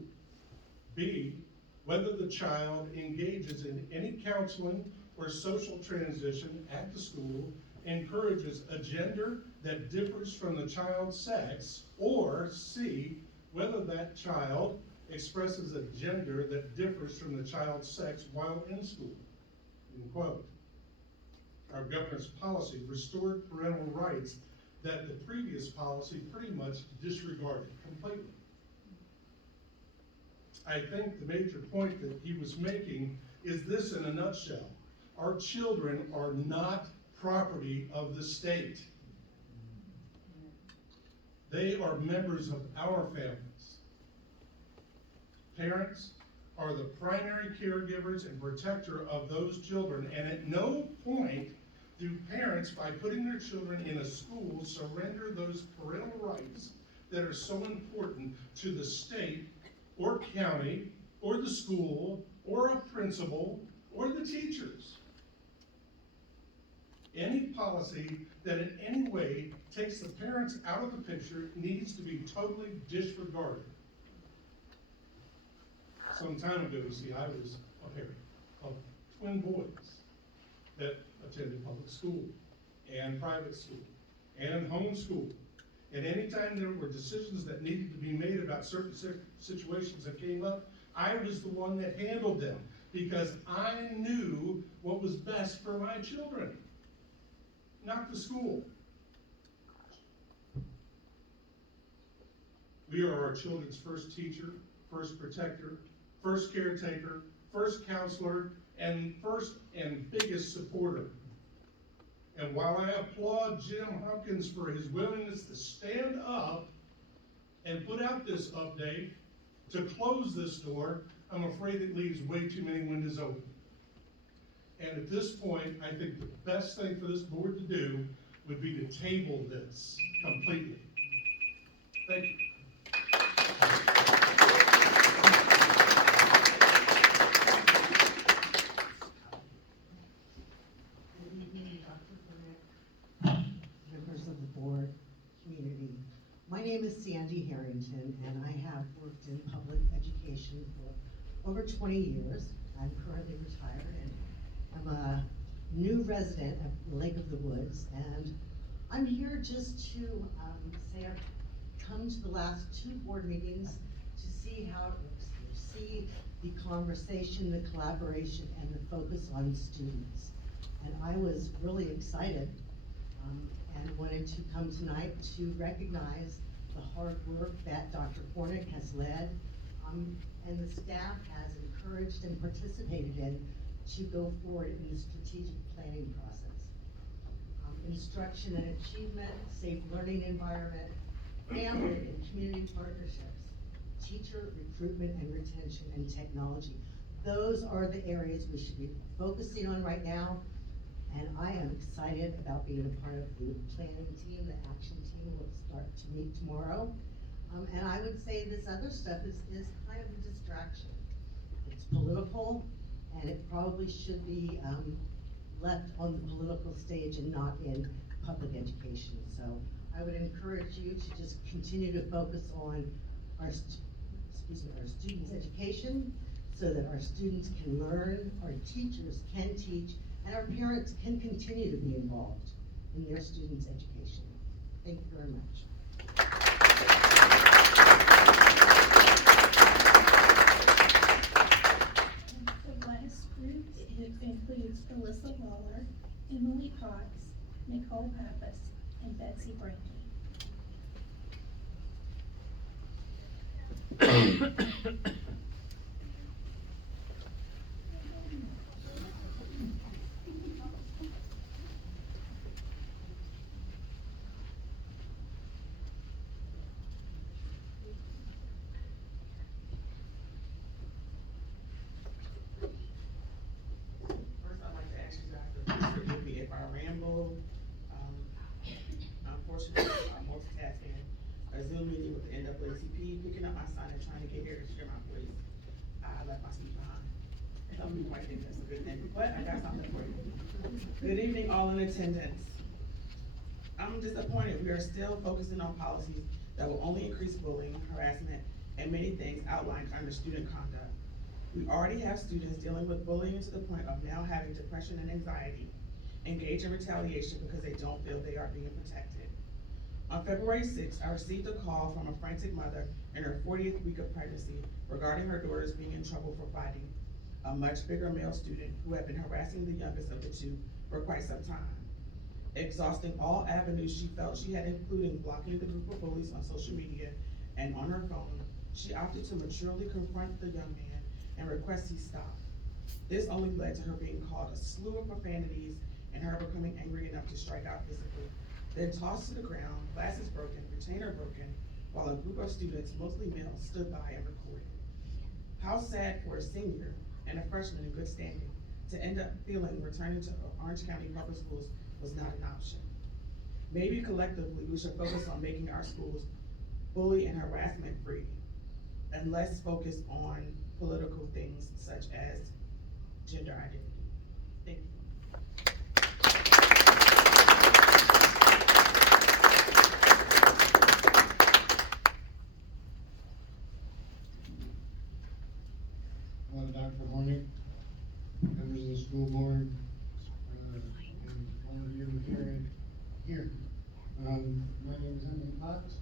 B, whether the child engages in any counseling or social transition at the school, encourages a gender that differs from the child's sex, or C, whether that child expresses a gender that differs from the child's sex while in school. End quote. Our governor's policy restored parental rights that the previous policy pretty much disregarded completely. I think the major point that he was making is this in a nutshell. Our children are not property of the state. They are members of our families. Parents are the primary caregivers and protector of those children, and at no point do parents, by putting their children in a school, surrender those parental rights that are so important to the state or county or the school or a principal or the teachers. Any policy that in any way takes the parents out of the picture needs to be totally disregarded. Some time ago, you see, I was a parent of twin boys that attended public school and private school and homeschool. And anytime there were decisions that needed to be made about certain situations that came up, I was the one that handled them because I knew what was best for my children, not the school. We are our children's first teacher, first protector, first caretaker, first counselor, and first and biggest supporter. And while I applaud Jim Hopkins for his willingness to stand up and put out this update to close this door, I'm afraid it leaves way too many windows open. And at this point, I think the best thing for this board to do would be to table this completely. Thank you. Good evening, Dr. Burnett, members of the board, community. My name is Sandy Harrington, and I have worked in public education for over 20 years. I'm currently retired, and I'm a new resident of Lake of the Woods, and I'm here just to say I've come to the last 2 board meetings to see how it works, to see the conversation, the collaboration, and the focus on students. And I was really excited and wanted to come tonight to recognize the hard work that Dr. Hornick has led and the staff has encouraged and participated in to go forward in the strategic planning process. Instruction and achievement, safe learning environment, family and community partnerships, teacher recruitment and retention, and technology. Those are the areas we should be focusing on right now. And I am excited about being a part of the planning team. The action team will start to meet tomorrow. And I would say this other stuff is kind of a distraction. It's political, and it probably should be left on the political stage and not in public education. So I would encourage you to just continue to focus on our students' education so that our students can learn, our teachers can teach, and our parents can continue to be involved in their students' education. Thank you very much. The last group includes Alyssa Waller, Emily Potts, Nicole Pappas, and Betsy Brantley. First, I'd like to ask you guys to please forgive me if I ramble. Unfortunately, I'm multitasking. A Zoom meeting with the NAACP, picking up my son and trying to get here to share my voice. I left my speech behind. Some people might think that's a good thing, but I got something for you. Good evening, all in attendance. I'm disappointed we are still focusing on policies that will only increase bullying, harassment, and many things outlined under student conduct. We already have students dealing with bullying to the point of now having depression and anxiety, engage in retaliation because they don't feel they are being protected. On February 6th, I received a call from a frantic mother in her 40th week of pregnancy regarding her daughters being in trouble for fighting a much bigger male student who had been harassing the youngest of the 2 for quite some time. Exhausting all avenues she felt she had, including blocking the group of bullies on social media and on her phone, she opted to maturely confront the young man and request he stop. This only led to her being called a slew of profanities and her becoming angry enough to strike out physically. Then tossed to the ground, glasses broken, retainer broken, while a group of students, mostly males, stood by and recorded. How sad for a senior and a freshman in good standing to end up feeling returning to Orange County Public Schools was not an option. Maybe collectively we should focus on making our schools bully and harassment free and less focus on political things such as gender identity. Thank you. Dr. Hornick, members of the school board, and all of you here. My name is Emily Potts.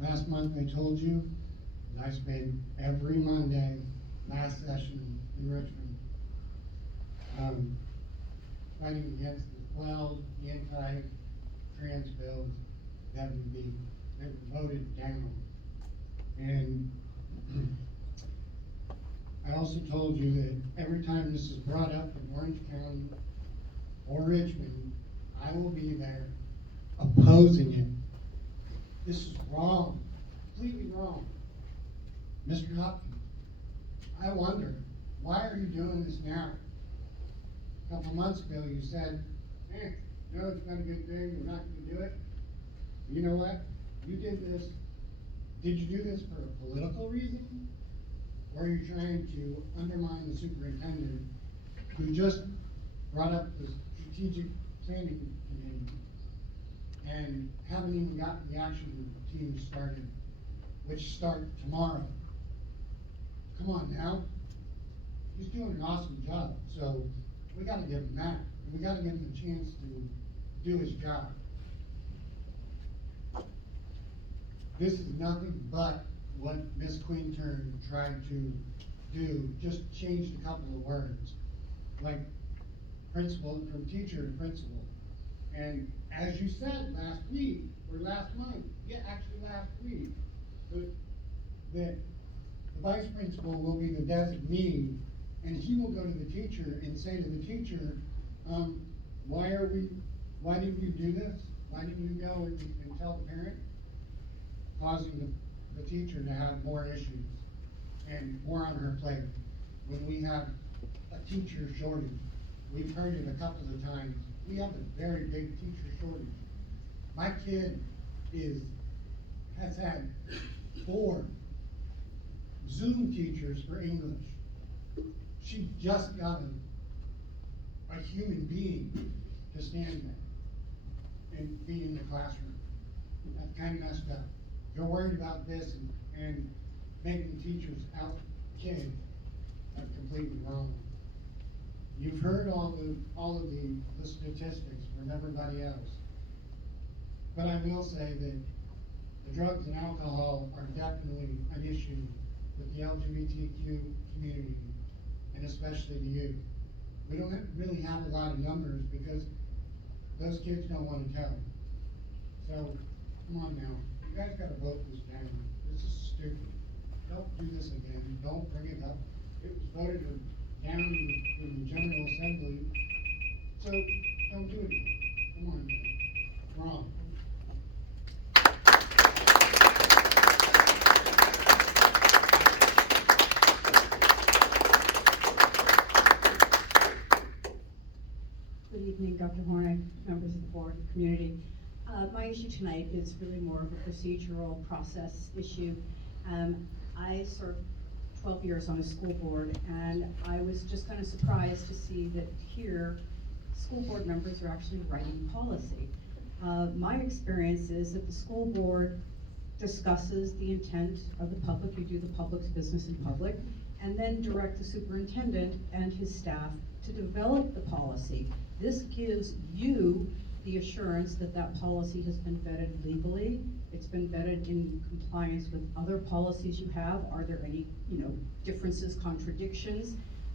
Last month I told you that I spent every Monday, last session in Richmond, fighting against the 12 anti-trans bills that were voted down. And I also told you that every time this is brought up in Orange County or Richmond, I will be there opposing it. This is wrong, completely wrong. Mr. Hopkins, I wonder, why are you doing this now? A couple months ago you said, no, it's not a good thing, we're not gonna do it. You know what? You did this. Did you do this for a political reason? Or are you trying to undermine the superintendent who just brought up the strategic planning committee and haven't even gotten the action team started, which start tomorrow? Come on now. He's doing an awesome job, so we gotta give him that. And we gotta give him a chance to do his job. This is nothing but what Ms. Quintern tried to do, just changed a couple of words. Like principal, from teacher to principal. And as you said last week, or last month, actually last week, the vice principal will be the designee, and he will go to the teacher and say to the teacher, why didn't you do this? Why didn't you go and tell the parent? Causing the teacher to have more issues and more on her plate. When we have a teacher shortage, we've heard it a couple of times, we have a very big teacher shortage. My kid has had 4 Zoom teachers for English. She just got a human being to stand there and be in the classroom. That's kind of messed up. You're worried about this and making teachers out kids. That's completely wrong. You've heard all of the statistics from everybody else. But I will say that the drugs and alcohol are definitely an issue with the LGBTQ community, and especially the youth. We don't really have a lot of numbers because those kids don't want to tell. So, come on now. You guys gotta vote this down. This is stupid. Don't do this again. Don't bring it up. It was voted down in the General Assembly. So, don't do it again. Come on, man. Wrong. Good evening, Dr. Hornick, members of the board, community. My issue tonight is really more of a procedural process issue. I served 12 years on a school board, and I was just kind of surprised to see that here, school board members are actually writing policy. My experience is that the school board discusses the intent of the public, you do the public's business in public, and then direct the superintendent and his staff to develop the policy. This gives you the assurance that that policy has been vetted legally, it's been vetted in compliance with other policies you have, are there any, differences, contradictions,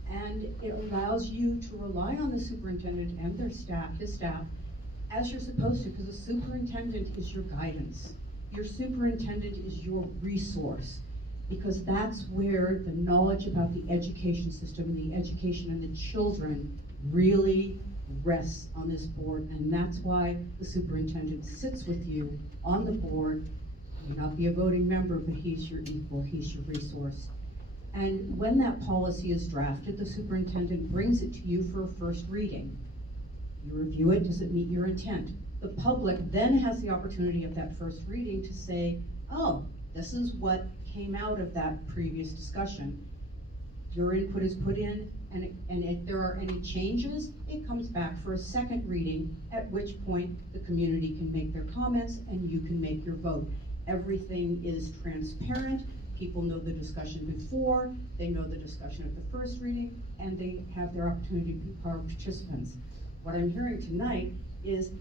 and it allows you to rely on the superintendent and their staff, his staff, as you're supposed to, because the superintendent is your guidance. Your superintendent is your resource, because that's where the knowledge about the education system and the education and the children really rests on this board, and that's why the superintendent sits with you on the board. He may not be a voting member, but he's your equal, he's your resource. And when that policy is drafted, the superintendent brings it to you for a first reading. You review it, does it meet your intent? The public then has the opportunity at that first reading to say, oh, this is what came out of that previous discussion. Your input is put in, and if there are any changes, it comes back for a second reading, at which point the community can make their comments and you can make your vote. Everything is transparent. People know the discussion before, they know the discussion at the first reading, and they have their opportunity to be participants. What I'm hearing tonight is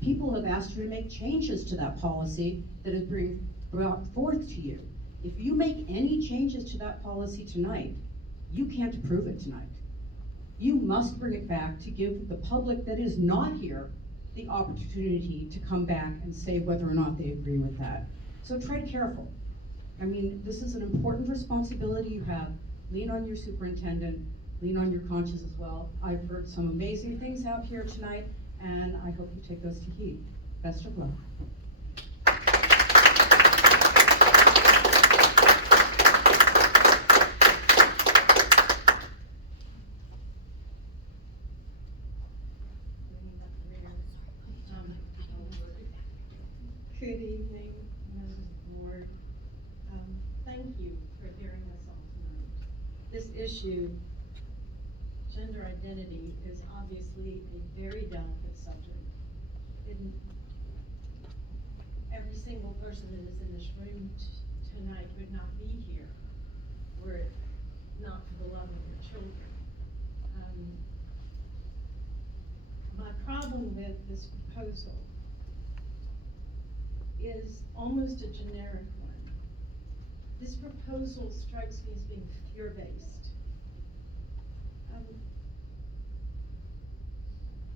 People have asked you to make changes to that policy that is being brought forth to you. If you make any changes to that policy tonight, you can't approve it tonight. You must bring it back to give the public that is not here the opportunity to come back and say whether or not they agree with that. So tread careful. I mean, this is an important responsibility you have. Lean on your superintendent, lean on your conscience as well. I've heard some amazing things out here tonight, and I hope you take those to heed. Best of luck. Good evening, members of the board. Thank you for hearing us all tonight. This issue, gender identity, is obviously a very delicate subject. Every single person that is in this room tonight would not be here were it not for the love of their children. My problem with this proposal is almost a generic one. This proposal strikes me as being fear-based.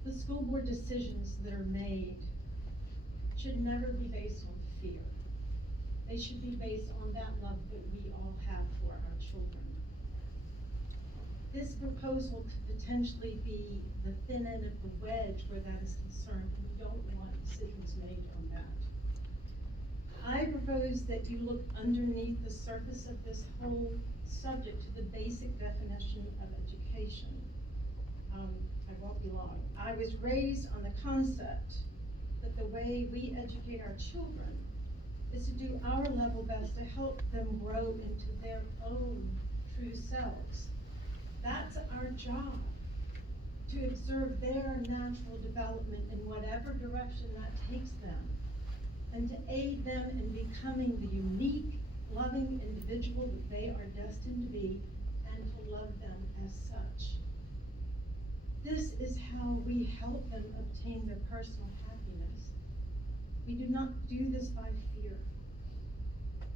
The school board decisions that are made should never be based on fear. They should be based on that love that we all have for our children. This proposal could potentially be the thin end of the wedge where that is concerned, and we don't want decisions made on that. I propose that you look underneath the surface of this whole subject to the basic definition of education. I won't be long. I was raised on the concept that the way we educate our children is to do our level best to help them grow into their own true selves. That's our job, to observe their natural development in whatever direction that takes them, and to aid them in becoming the unique, loving individual that they are destined to be, and to love them as such. This is how we help them obtain their personal happiness. We do not do this by fear.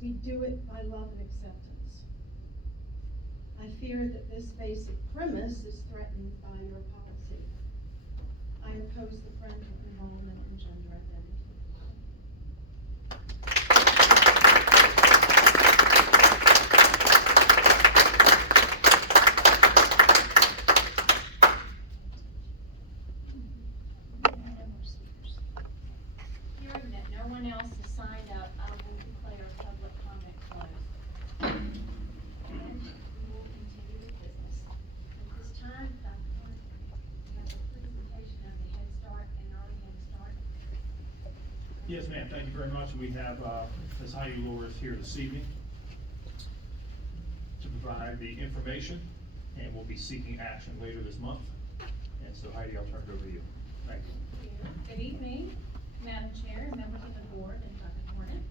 We do it by love and acceptance. I fear that this basic premise is threatened by your policy. I oppose the parental involvement in gender identity. Hearing that no one else has signed up, I will declare public comment closed. And we will continue with business. At this time, Dr. Horn, we have a presentation of the Head Start and Early Head Start. Yes, ma'am, thank you very much. We have Ms. Heidi Loris here this evening to provide the information, and we'll be seeking action later this month. And so Heidi, I'll turn it over to you. Thank you. Good evening, Madam Chair, members of the board, and Dr. Hornet.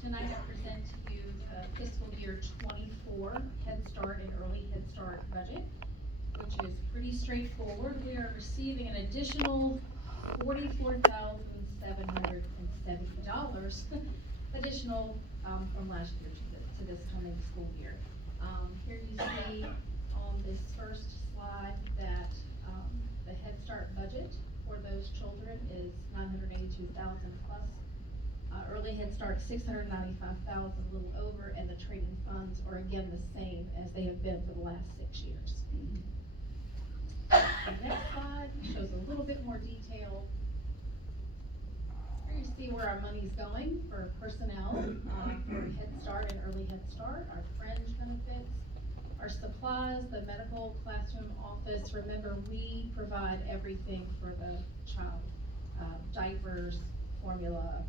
Tonight I present to you the fiscal year 24 Head Start and Early Head Start budget, which is pretty straightforward. We are receiving an additional $44,770 additional from last year to this coming school year. Here you see on this first slide that the Head Start budget for those children is $982,000 plus. Early Head Start, $695,000, a little over, and the trade-in funds are again the same as they have been for the last 6 years. The next slide shows a little bit more detail. Here you see where our money's going for personnel, for Head Start and Early Head Start, our fringe benefits, our supplies, the medical classroom office. Remember, we provide everything for the child, diapers, formula.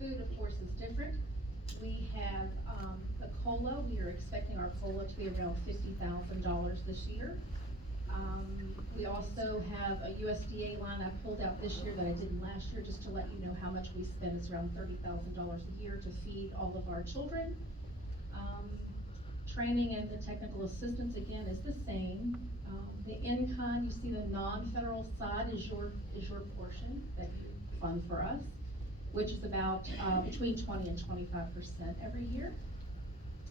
Food, of course, is different. We have the COLA. We are expecting our COLA to be around $50,000 this year. We also have a USDA line I pulled out this year that I didn't last year, just to let you know how much we spend. It's around $30,000 a year to feed all of our children. Training and the technical assistance, again, is the same. The in-kind, you see the non-federal side is your portion that you fund for us, which is about, between 20 and 25% every year.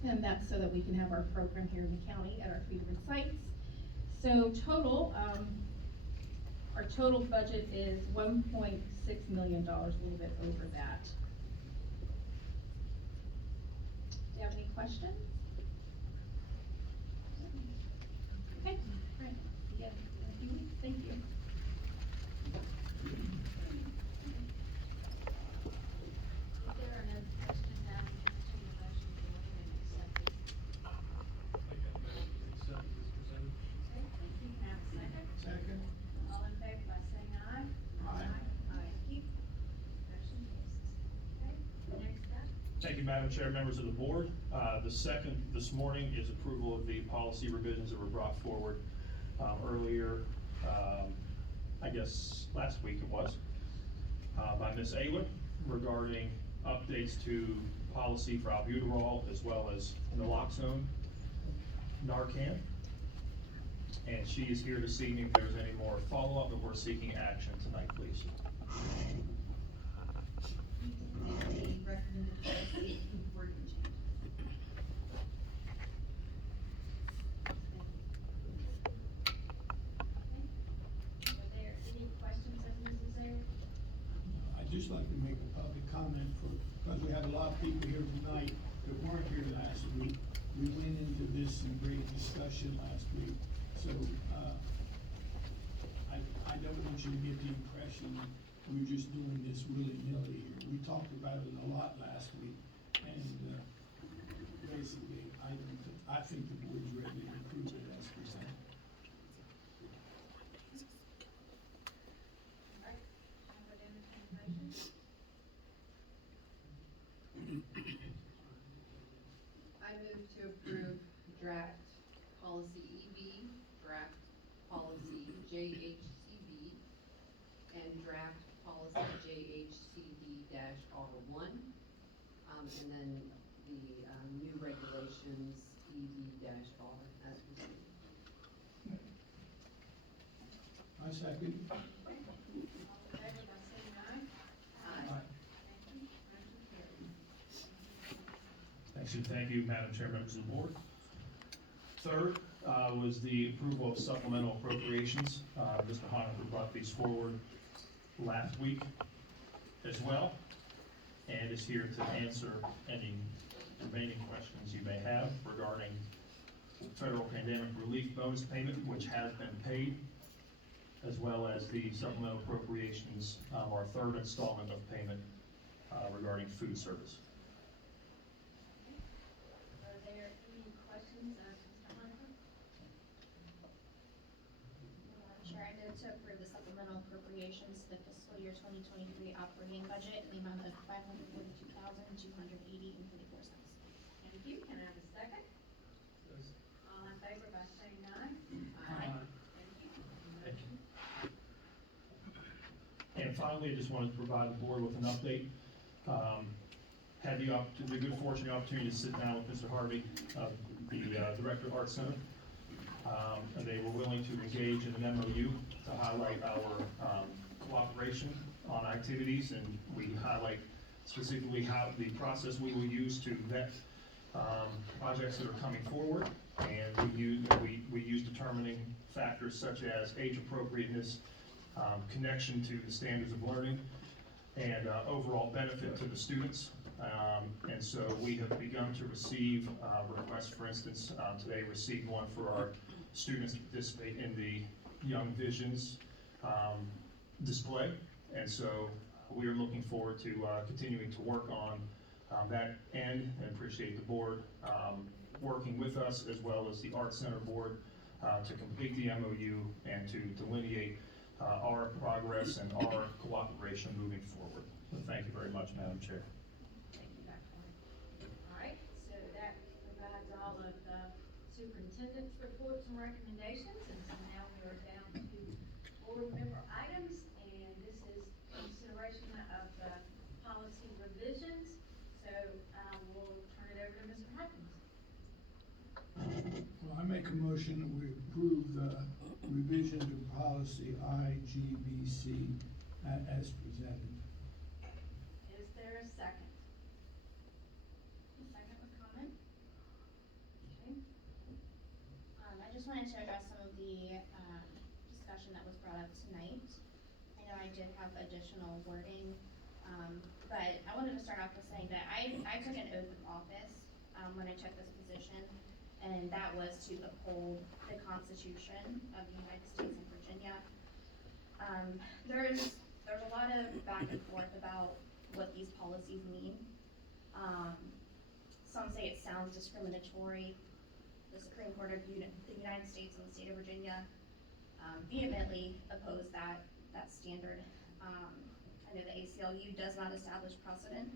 And that's so that we can have our program here in the county at our 3 different sites. So total, our total budget is $1.6 million, a little bit over that. Do you have any questions? Okay, all right, yeah, thank you. If there are no questions, I'll entertain a motion to go ahead and accept this. Accept as presented. Okay, thank you. Can I have a second? Second. All in favor by saying aye? Aye. Thank you. Motion passes. Okay, next up. Thank you, Madam Chair, members of the board. The second this morning is approval of the policy revisions that were brought forward earlier, I guess last week it was, by Ms. Ayler regarding updates to policy for albuterol as well as naloxone, Narcan. And she is here this evening if there's any more follow-up, but we're seeking action tonight, please. The recommended policy wording changes. Are there any questions of Mrs. Ayler? I'd just like to make a public comment because we have a lot of people here tonight that weren't here last week. We went into this in great discussion last week, so, I don't want you to get the impression we're just doing this willy-nilly here. We talked about it a lot last week, and, basically, I think the board's ready to approve it as presented. All right, I would entertain a motion. I move to approve draft policy EB, draft policy JHCB, and draft policy JHCB-R1, and then the new regulations EB-R as presented. I second. All in favor by saying aye? Aye. Thank you. Motion carries. Thank you, Madam Chair, members of the board. Third was the approval of supplemental appropriations. Mr. Honaker brought these forward last week as well, and is here to answer any remaining questions you may have regarding federal pandemic relief bonus payment, which has been paid, as well as the supplemental appropriations, our third installment of payment regarding food service. Are there any questions of Mr. Honaker? Madam Chair, I move to approve the supplemental appropriations to the fiscal year 2023 operating budget in the amount of $542,280.44. Thank you. Can I have a second? All in favor by saying aye? Aye. Thank you. Thank you. And finally, I just wanted to provide the board with an update. Had the good fortune, the opportunity to sit down with Mr. Harvey, the Director of Art Center. And they were willing to engage in an MOU to highlight our cooperation on activities, and we highlight specifically how the process we will use to vet projects that are coming forward. And we use determining factors such as age appropriateness, connection to the standards of learning, and overall benefit to the students. And so we have begun to receive requests. For instance, today received one for our students to participate in the Young Visions display. And so we are looking forward to continuing to work on that end, and appreciate the board working with us, as well as the Art Center board, to complete the MOU and to delineate our progress and our cooperation moving forward. So thank you very much, Madam Chair. Thank you, Dr. Horn. All right, so that provides all of the superintendent's reports and recommendations, and so now we are down to board member items, and this is consideration of the policy revisions. So I will turn it over to Mr. Hopkins. make a motion that we approve the revision to policy IGBC as presented. Is there a second? A second with comment? Okay. I just wanted to address some of the, discussion that was brought up tonight. I know I did have additional wording, but I wanted to start off with saying that I took an oath of office, when I took this position, and that was to uphold the Constitution of the United States and Virginia. There's a lot of back and forth about what these policies mean. Some say it sounds discriminatory. The Supreme Court of the United States and the state of Virginia vehemently oppose that standard. I know the ACLU does not establish precedent.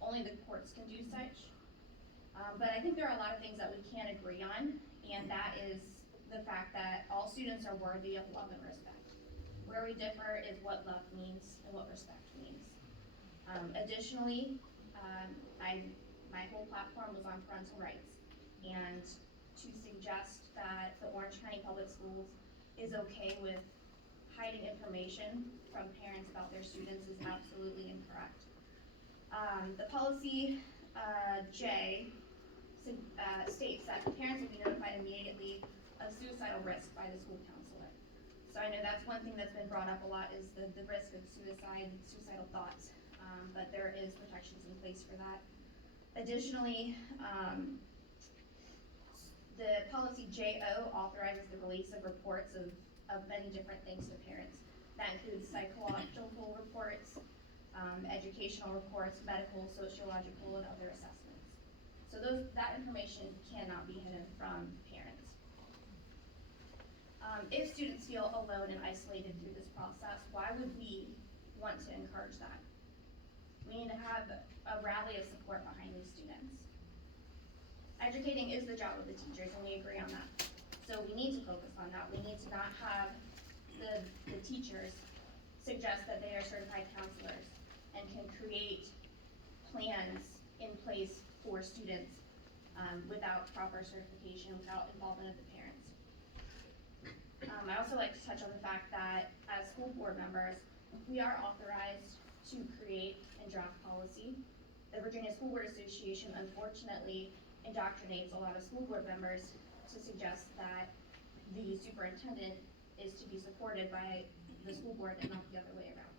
Only the courts can do such. But I think there are a lot of things that we can agree on, and that is the fact that all students are worthy of love and respect. Where we differ is what love means and what respect means. Additionally, my whole platform was on parental rights, and to suggest that the Orange County Public Schools is okay with hiding information from parents about their students is absolutely incorrect. The policy J states that parents will be notified immediately of suicidal risk by the school counselor. So I know that's one thing that's been brought up a lot is the risk of suicidal thoughts, but there is protections in place for that. Additionally, the policy JO authorizes the release of reports of many different things to parents. That includes psychological reports, educational reports, medical, sociological, and other assessments. So that information cannot be hidden from parents. If students feel alone and isolated through this process, why would we want to encourage that? We need to have a rally of support behind these students. Educating is the job of the teachers, and we agree on that. So we need to focus on that. We need to not have the teachers suggest that they are certified counselors and can create plans in place for students without proper certification, without involvement of the parents. I also like to touch on the fact that as school board members, we are authorized to create and draft policy. The Virginia School Board Association unfortunately indoctrinates a lot of school board members to suggest that the superintendent is to be supported by the school board and not the other way around.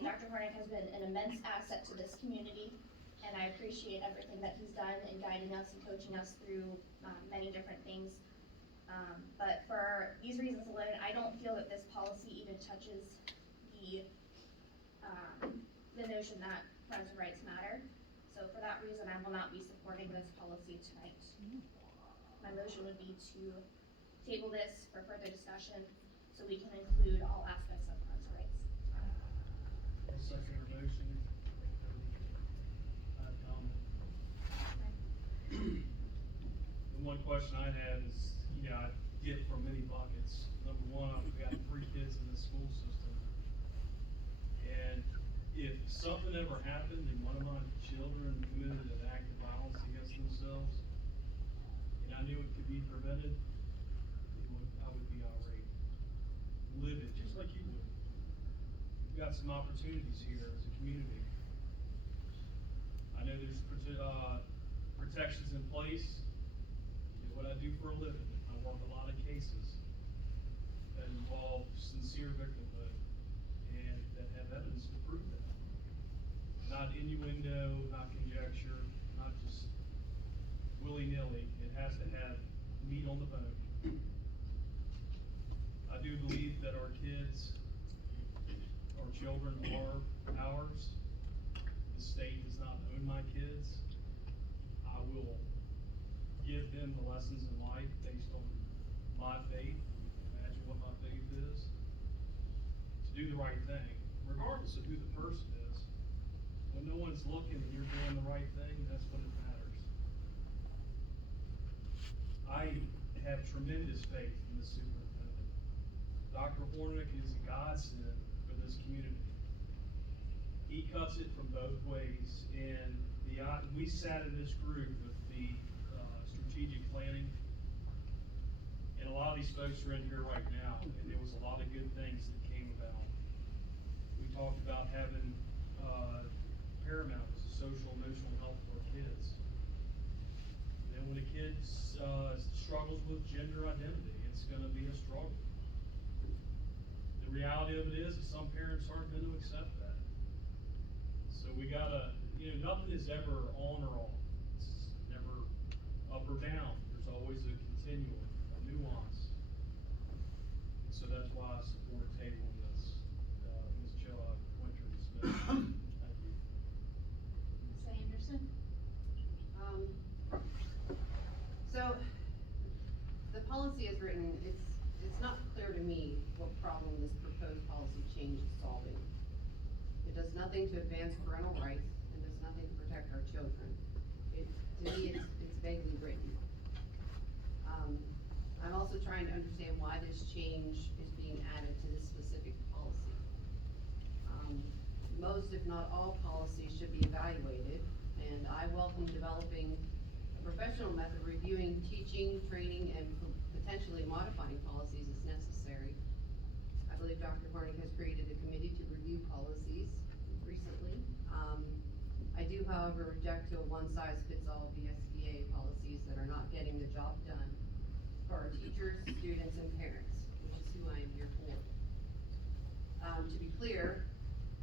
Dr. Hornick has been an immense asset to this community, and I appreciate everything that he's done in guiding us and coaching us through many different things. But for these reasons alone, I don't feel that this policy even touches the notion that parental rights matter. So for that reason, I will not be supporting this policy tonight. My motion would be to table this for further discussion so we can include all aspects of parental rights. I'll second your motion. The one question I had is, I get from many buckets. Number one, I've got 3 kids in this school system. And if something ever happened and one of my children committed an act of violence against themselves, and I knew it could be prevented, I would be irate. Livid, just like you would. We've got some opportunities here as a community. I know there's protections in place. You know what I do for a living. I work a lot of cases that involve sincere victimhood and that have evidence to prove that. Not innuendo, not conjecture, not just willy-nilly. It has to have meat on the bone. I do believe that our kids, our children are ours. The state does not own my kids. I will give them the lessons in life based on my faith. Imagine what my faith is. To do the right thing, regardless of who the person is. When no one's looking and you're doing the right thing, that's when it matters. I have tremendous faith in the superintendent. Dr. Hornick is a godsend for this community. He cuts it from both ways, and we sat in this group with the strategic planning And a lot of these folks are in here right now, and there was a lot of good things that came about. We talked about having, Paramount as a social emotional health for our kids. And when a kid, struggles with gender identity, it's gonna be a struggle. The reality of it is that some parents aren't gonna accept that. So we gotta, nothing is ever on or off. It's never up or down. There's always a continuum, a nuance. And so that's why I support tabling this. Ms. Winter Smith. Thank you. Ms. Anderson? So, the policy is written, it's not clear to me what problem this proposed policy change is solving. It does nothing to advance parental rights and does nothing to protect our children. To me, it's vaguely written. I'm also trying to understand why this change is being added to this specific policy. Most, if not all, policies should be evaluated, and I welcome developing a professional method reviewing, teaching, training, and potentially modifying policies as necessary. I believe Dr. Hornick has created a committee to review policies recently. I do, however, object to a one-size-fits-all VSBA policies that are not getting the job done for our teachers, students, and parents, which is who I am here for. To be clear,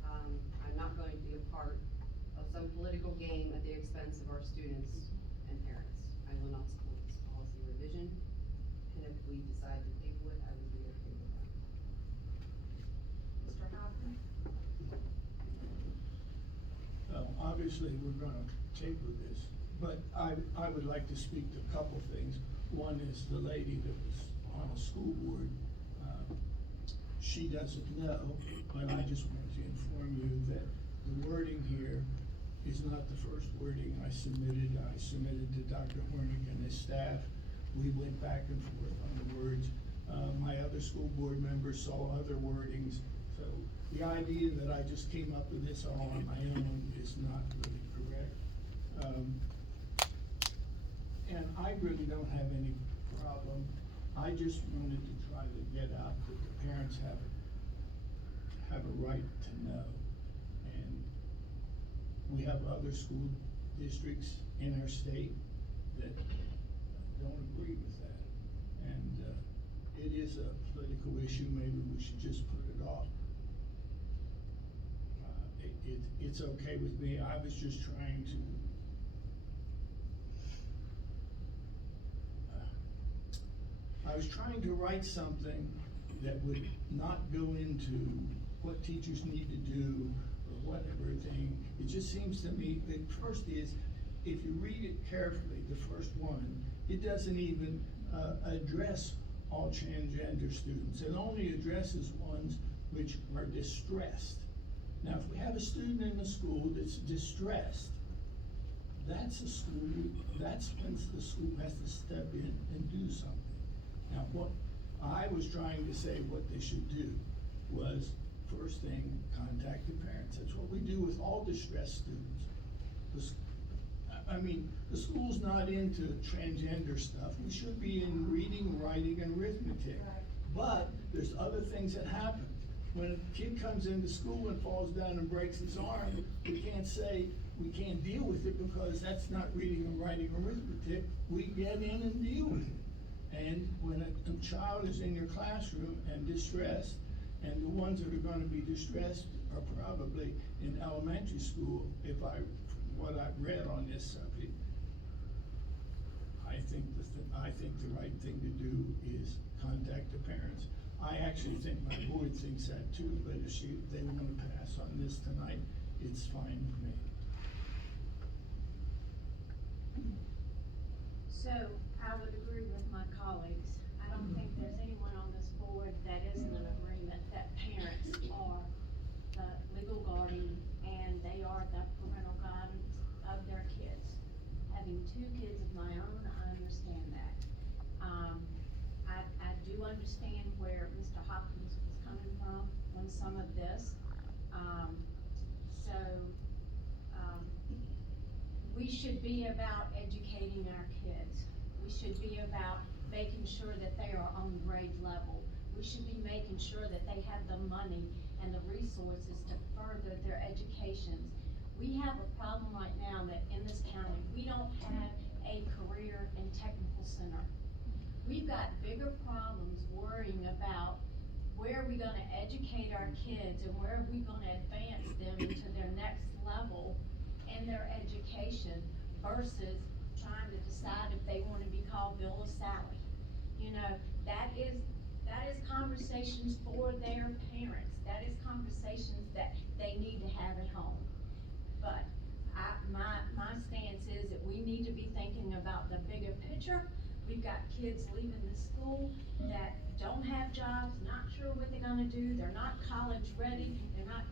I'm not going to be a part of some political game at the expense of our students and parents. I will not support this policy revision, and if we decide to table it, I would be okay with that. Mr. Hopkins? Obviously, we're gonna table this, but I would like to speak to a couple things. One is the lady that was on the school board. She doesn't know, but I just want to inform you that the wording here is not the first wording I submitted. I submitted to Dr. Hornick and his staff. We went back and forth on the words. My other school board members saw other wordings. So the idea that I just came up with this all on my own is not really correct. And I really don't have any problem. I just wanted to try to get out that the parents have a right to know. And we have other school districts in our state that don't agree with that. And it is a political issue. Maybe we should just put it off. It's okay with me. I was just trying to write something that would not go into what teachers need to do or whatever thing. It just seems to me that first is, if you read it carefully, the first one, it doesn't even address all transgender students. It only addresses ones which are distressed. Now, if we have a student in the school that's distressed, that's when the school has to step in and do something. Now, what I was trying to say, what they should do was, first thing, contact the parents. That's what we do with all distressed students. The school's not into transgender stuff. We should be in reading, writing, and arithmetic. But there's other things that happen. When a kid comes into school and falls down and breaks his arm, we can't say we can't deal with it because that's not reading and writing arithmetic. We get in and deal with it. And when a child is in your classroom and distressed, and the ones that are gonna be distressed are probably in elementary school, what I've read on this subject, I think the right thing to do is contact the parents. I actually think my board thinks that too, but if they wanna pass on this tonight, it's fine with me. So, I would agree with my colleagues. I don't think there's anyone on this board that isn't in agreement that parents are the legal guardian and they are the parental guidance of their kids. Having 2 kids of my own, I understand that. I do understand where Mr. Hopkins was coming from on some of this. We should be about educating our kids. We should be about making sure that they are on grade level. We should be making sure that they have the money and the resources to further their educations. We have a problem right now that in this county, we don't have a career and technical center. We've got bigger problems worrying about where are we gonna educate our kids and where are we gonna advance them into their next level in their education versus trying to decide if they wanna be called Bill or Sally. You know, that is conversations for their parents. That is conversations that they need to have at home. But my stance is that we need to be thinking about the bigger picture. We've got kids leaving the school that don't have jobs, not sure what they're gonna do, they're not college ready, they're not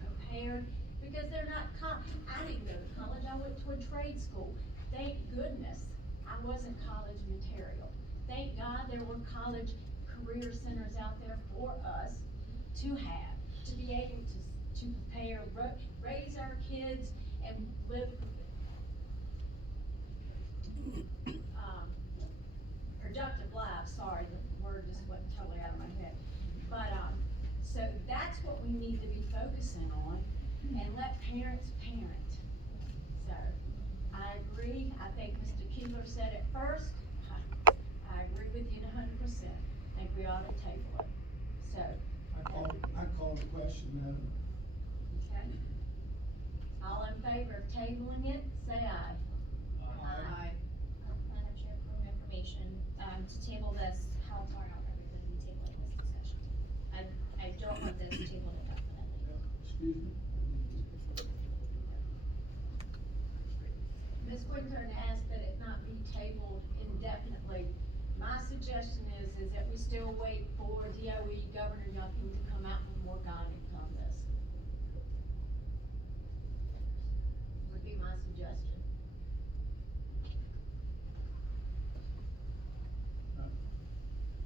prepared, because they're not I didn't go to college, I went to a trade school. Thank goodness I wasn't college material. Thank God there were college career centers out there for us to have, to be able to prepare, raise our kids and live productive lives. Sorry, the word just went totally out of my head. But, so that's what we need to be focusing on and let parents parent. So, I agree. I think Mr. Keeler said it first. I agree with you 100%. I think we ought to table it. So. I call the question, Madam. Okay. All in favor of tabling it, say aye. Aye. Madam Chair, for your information, to table this, how far out are we going to be tabling this discussion? I don't want this tabled indefinitely. Excuse me? Ms. Quinton asked that it not be tabled indefinitely. My suggestion is that we still wait for DOE Governor Youngkin to come out with more guidance on this. Would be my suggestion.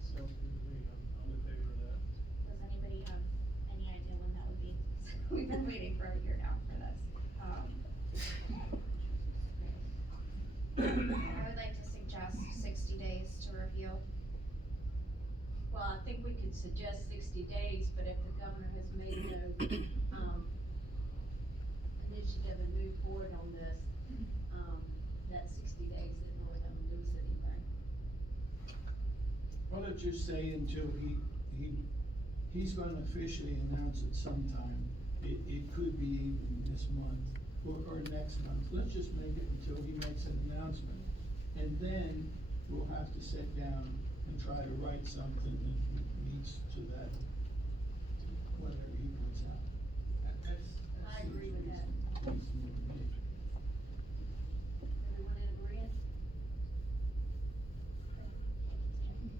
Sounds good to me, I'm in favor of that. Does anybody have any idea when that would be? We've been waiting for a year now for this. I would like to suggest 60 days to review. Well, I think we could suggest 60 days, but if the governor has made no, initiative and move forward on this, that 60 days isn't really gonna lose anything. Well, let's just say until he's gonna officially announce it sometime. It could be even this month or next month. Let's just make it until he makes an announcement. And then we'll have to sit down and try to write something that meets to that, whatever he puts out. I agree with that. Reasonable to me. Everyone in agreement?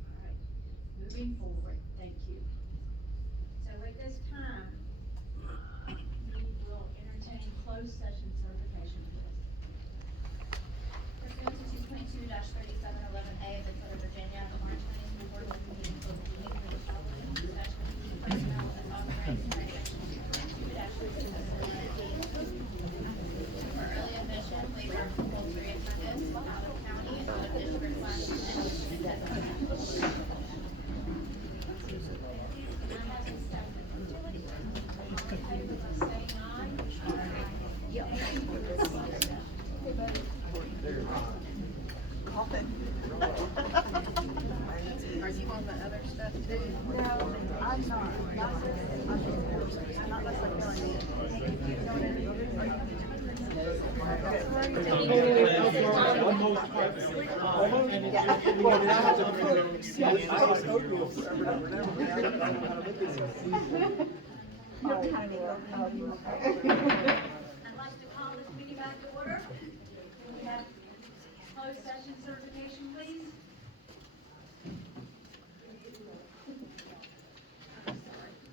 All right, moving forward, thank you. So at this time, we will entertain closed session certification for this. Pursuant to 2.2-3711A of the Code of Virginia, the Orange County School Board will convene a closed meeting for the following discussion of personnel as authorized by section 2.2-3711A. For early admission, waiver of compulsory attendance, out of county, out of district class, and Are you on the other stuff too? No, I'm not. Not unless I'm telling I'd like to call this meeting back to order. Can we have closed session certification, please?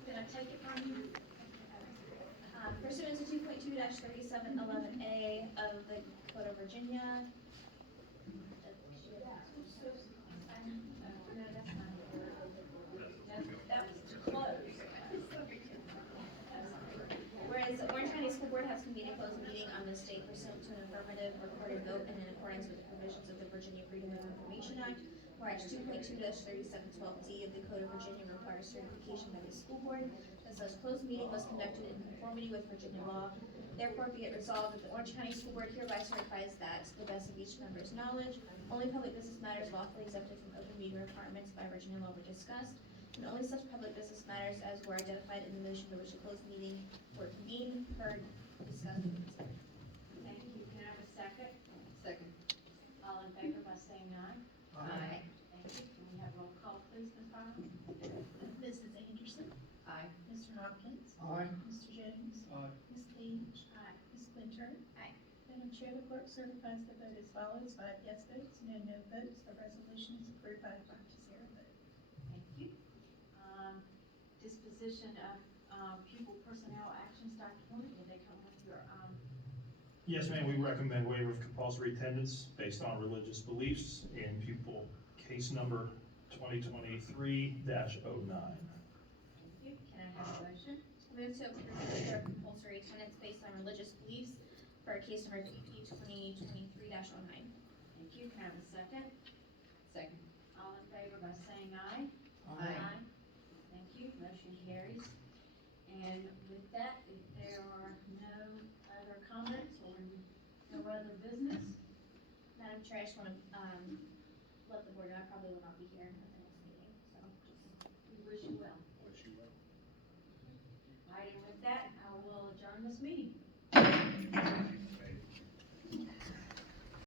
Did I take it from you? Pursuant to 2.2-3711A of the Code of Virginia. That was to close. Whereas the Orange County School Board has convened a closed meeting on this date pursuant to an affirmative recorded vote and in accordance with the provisions of the Virginia Freedom of Information Act, whereas 2.2-3712D of the Code of Virginia requires certification by the school board that such closed meeting was conducted in conformity with Virginia law. Therefore, be it resolved that the Orange County School Board hereby certifies that, to the best of each member's knowledge, only public business matters lawfully exempted from open meeting requirements by Virginia law were discussed, and only such public business matters as were identified in the motion by which a closed meeting were convened, heard, discussed, and considered. Thank you. Can I have a second? Second. All in favor by saying aye? Aye. Thank you. Can we have roll call, please, Ms. Fowler? Mrs. Anderson, Aye. Mr. Hopkins. Aye. Mr. Jones. Aye. Ms. Page. Aye. Ms. Quinter. Aye. Madam Chair, the clerk certifies the vote as follows: 5 yes votes, no votes. The resolution is approved by a 5-0 vote. Thank you. Disposition of pupil personnel actions, Dr. Horner, did they come with your, Yes, ma'am, we recommend waiver of compulsory attendance based on religious beliefs in pupil case number 2023-09. thank you. Can I have a motion? Move to approve the waiver of compulsory attendance based on religious beliefs for case number PP 2023-09. Thank you. Can I have a second? Second. All in favor by saying aye? Aye. Thank you. Motion carries. And with that, if there are no other comments or no other business, Madam Chair, I just want to let the board know I probably will not be here at the next meeting, so just. we wish you well. Wish you well. All right, and with that, I will adjourn this meeting.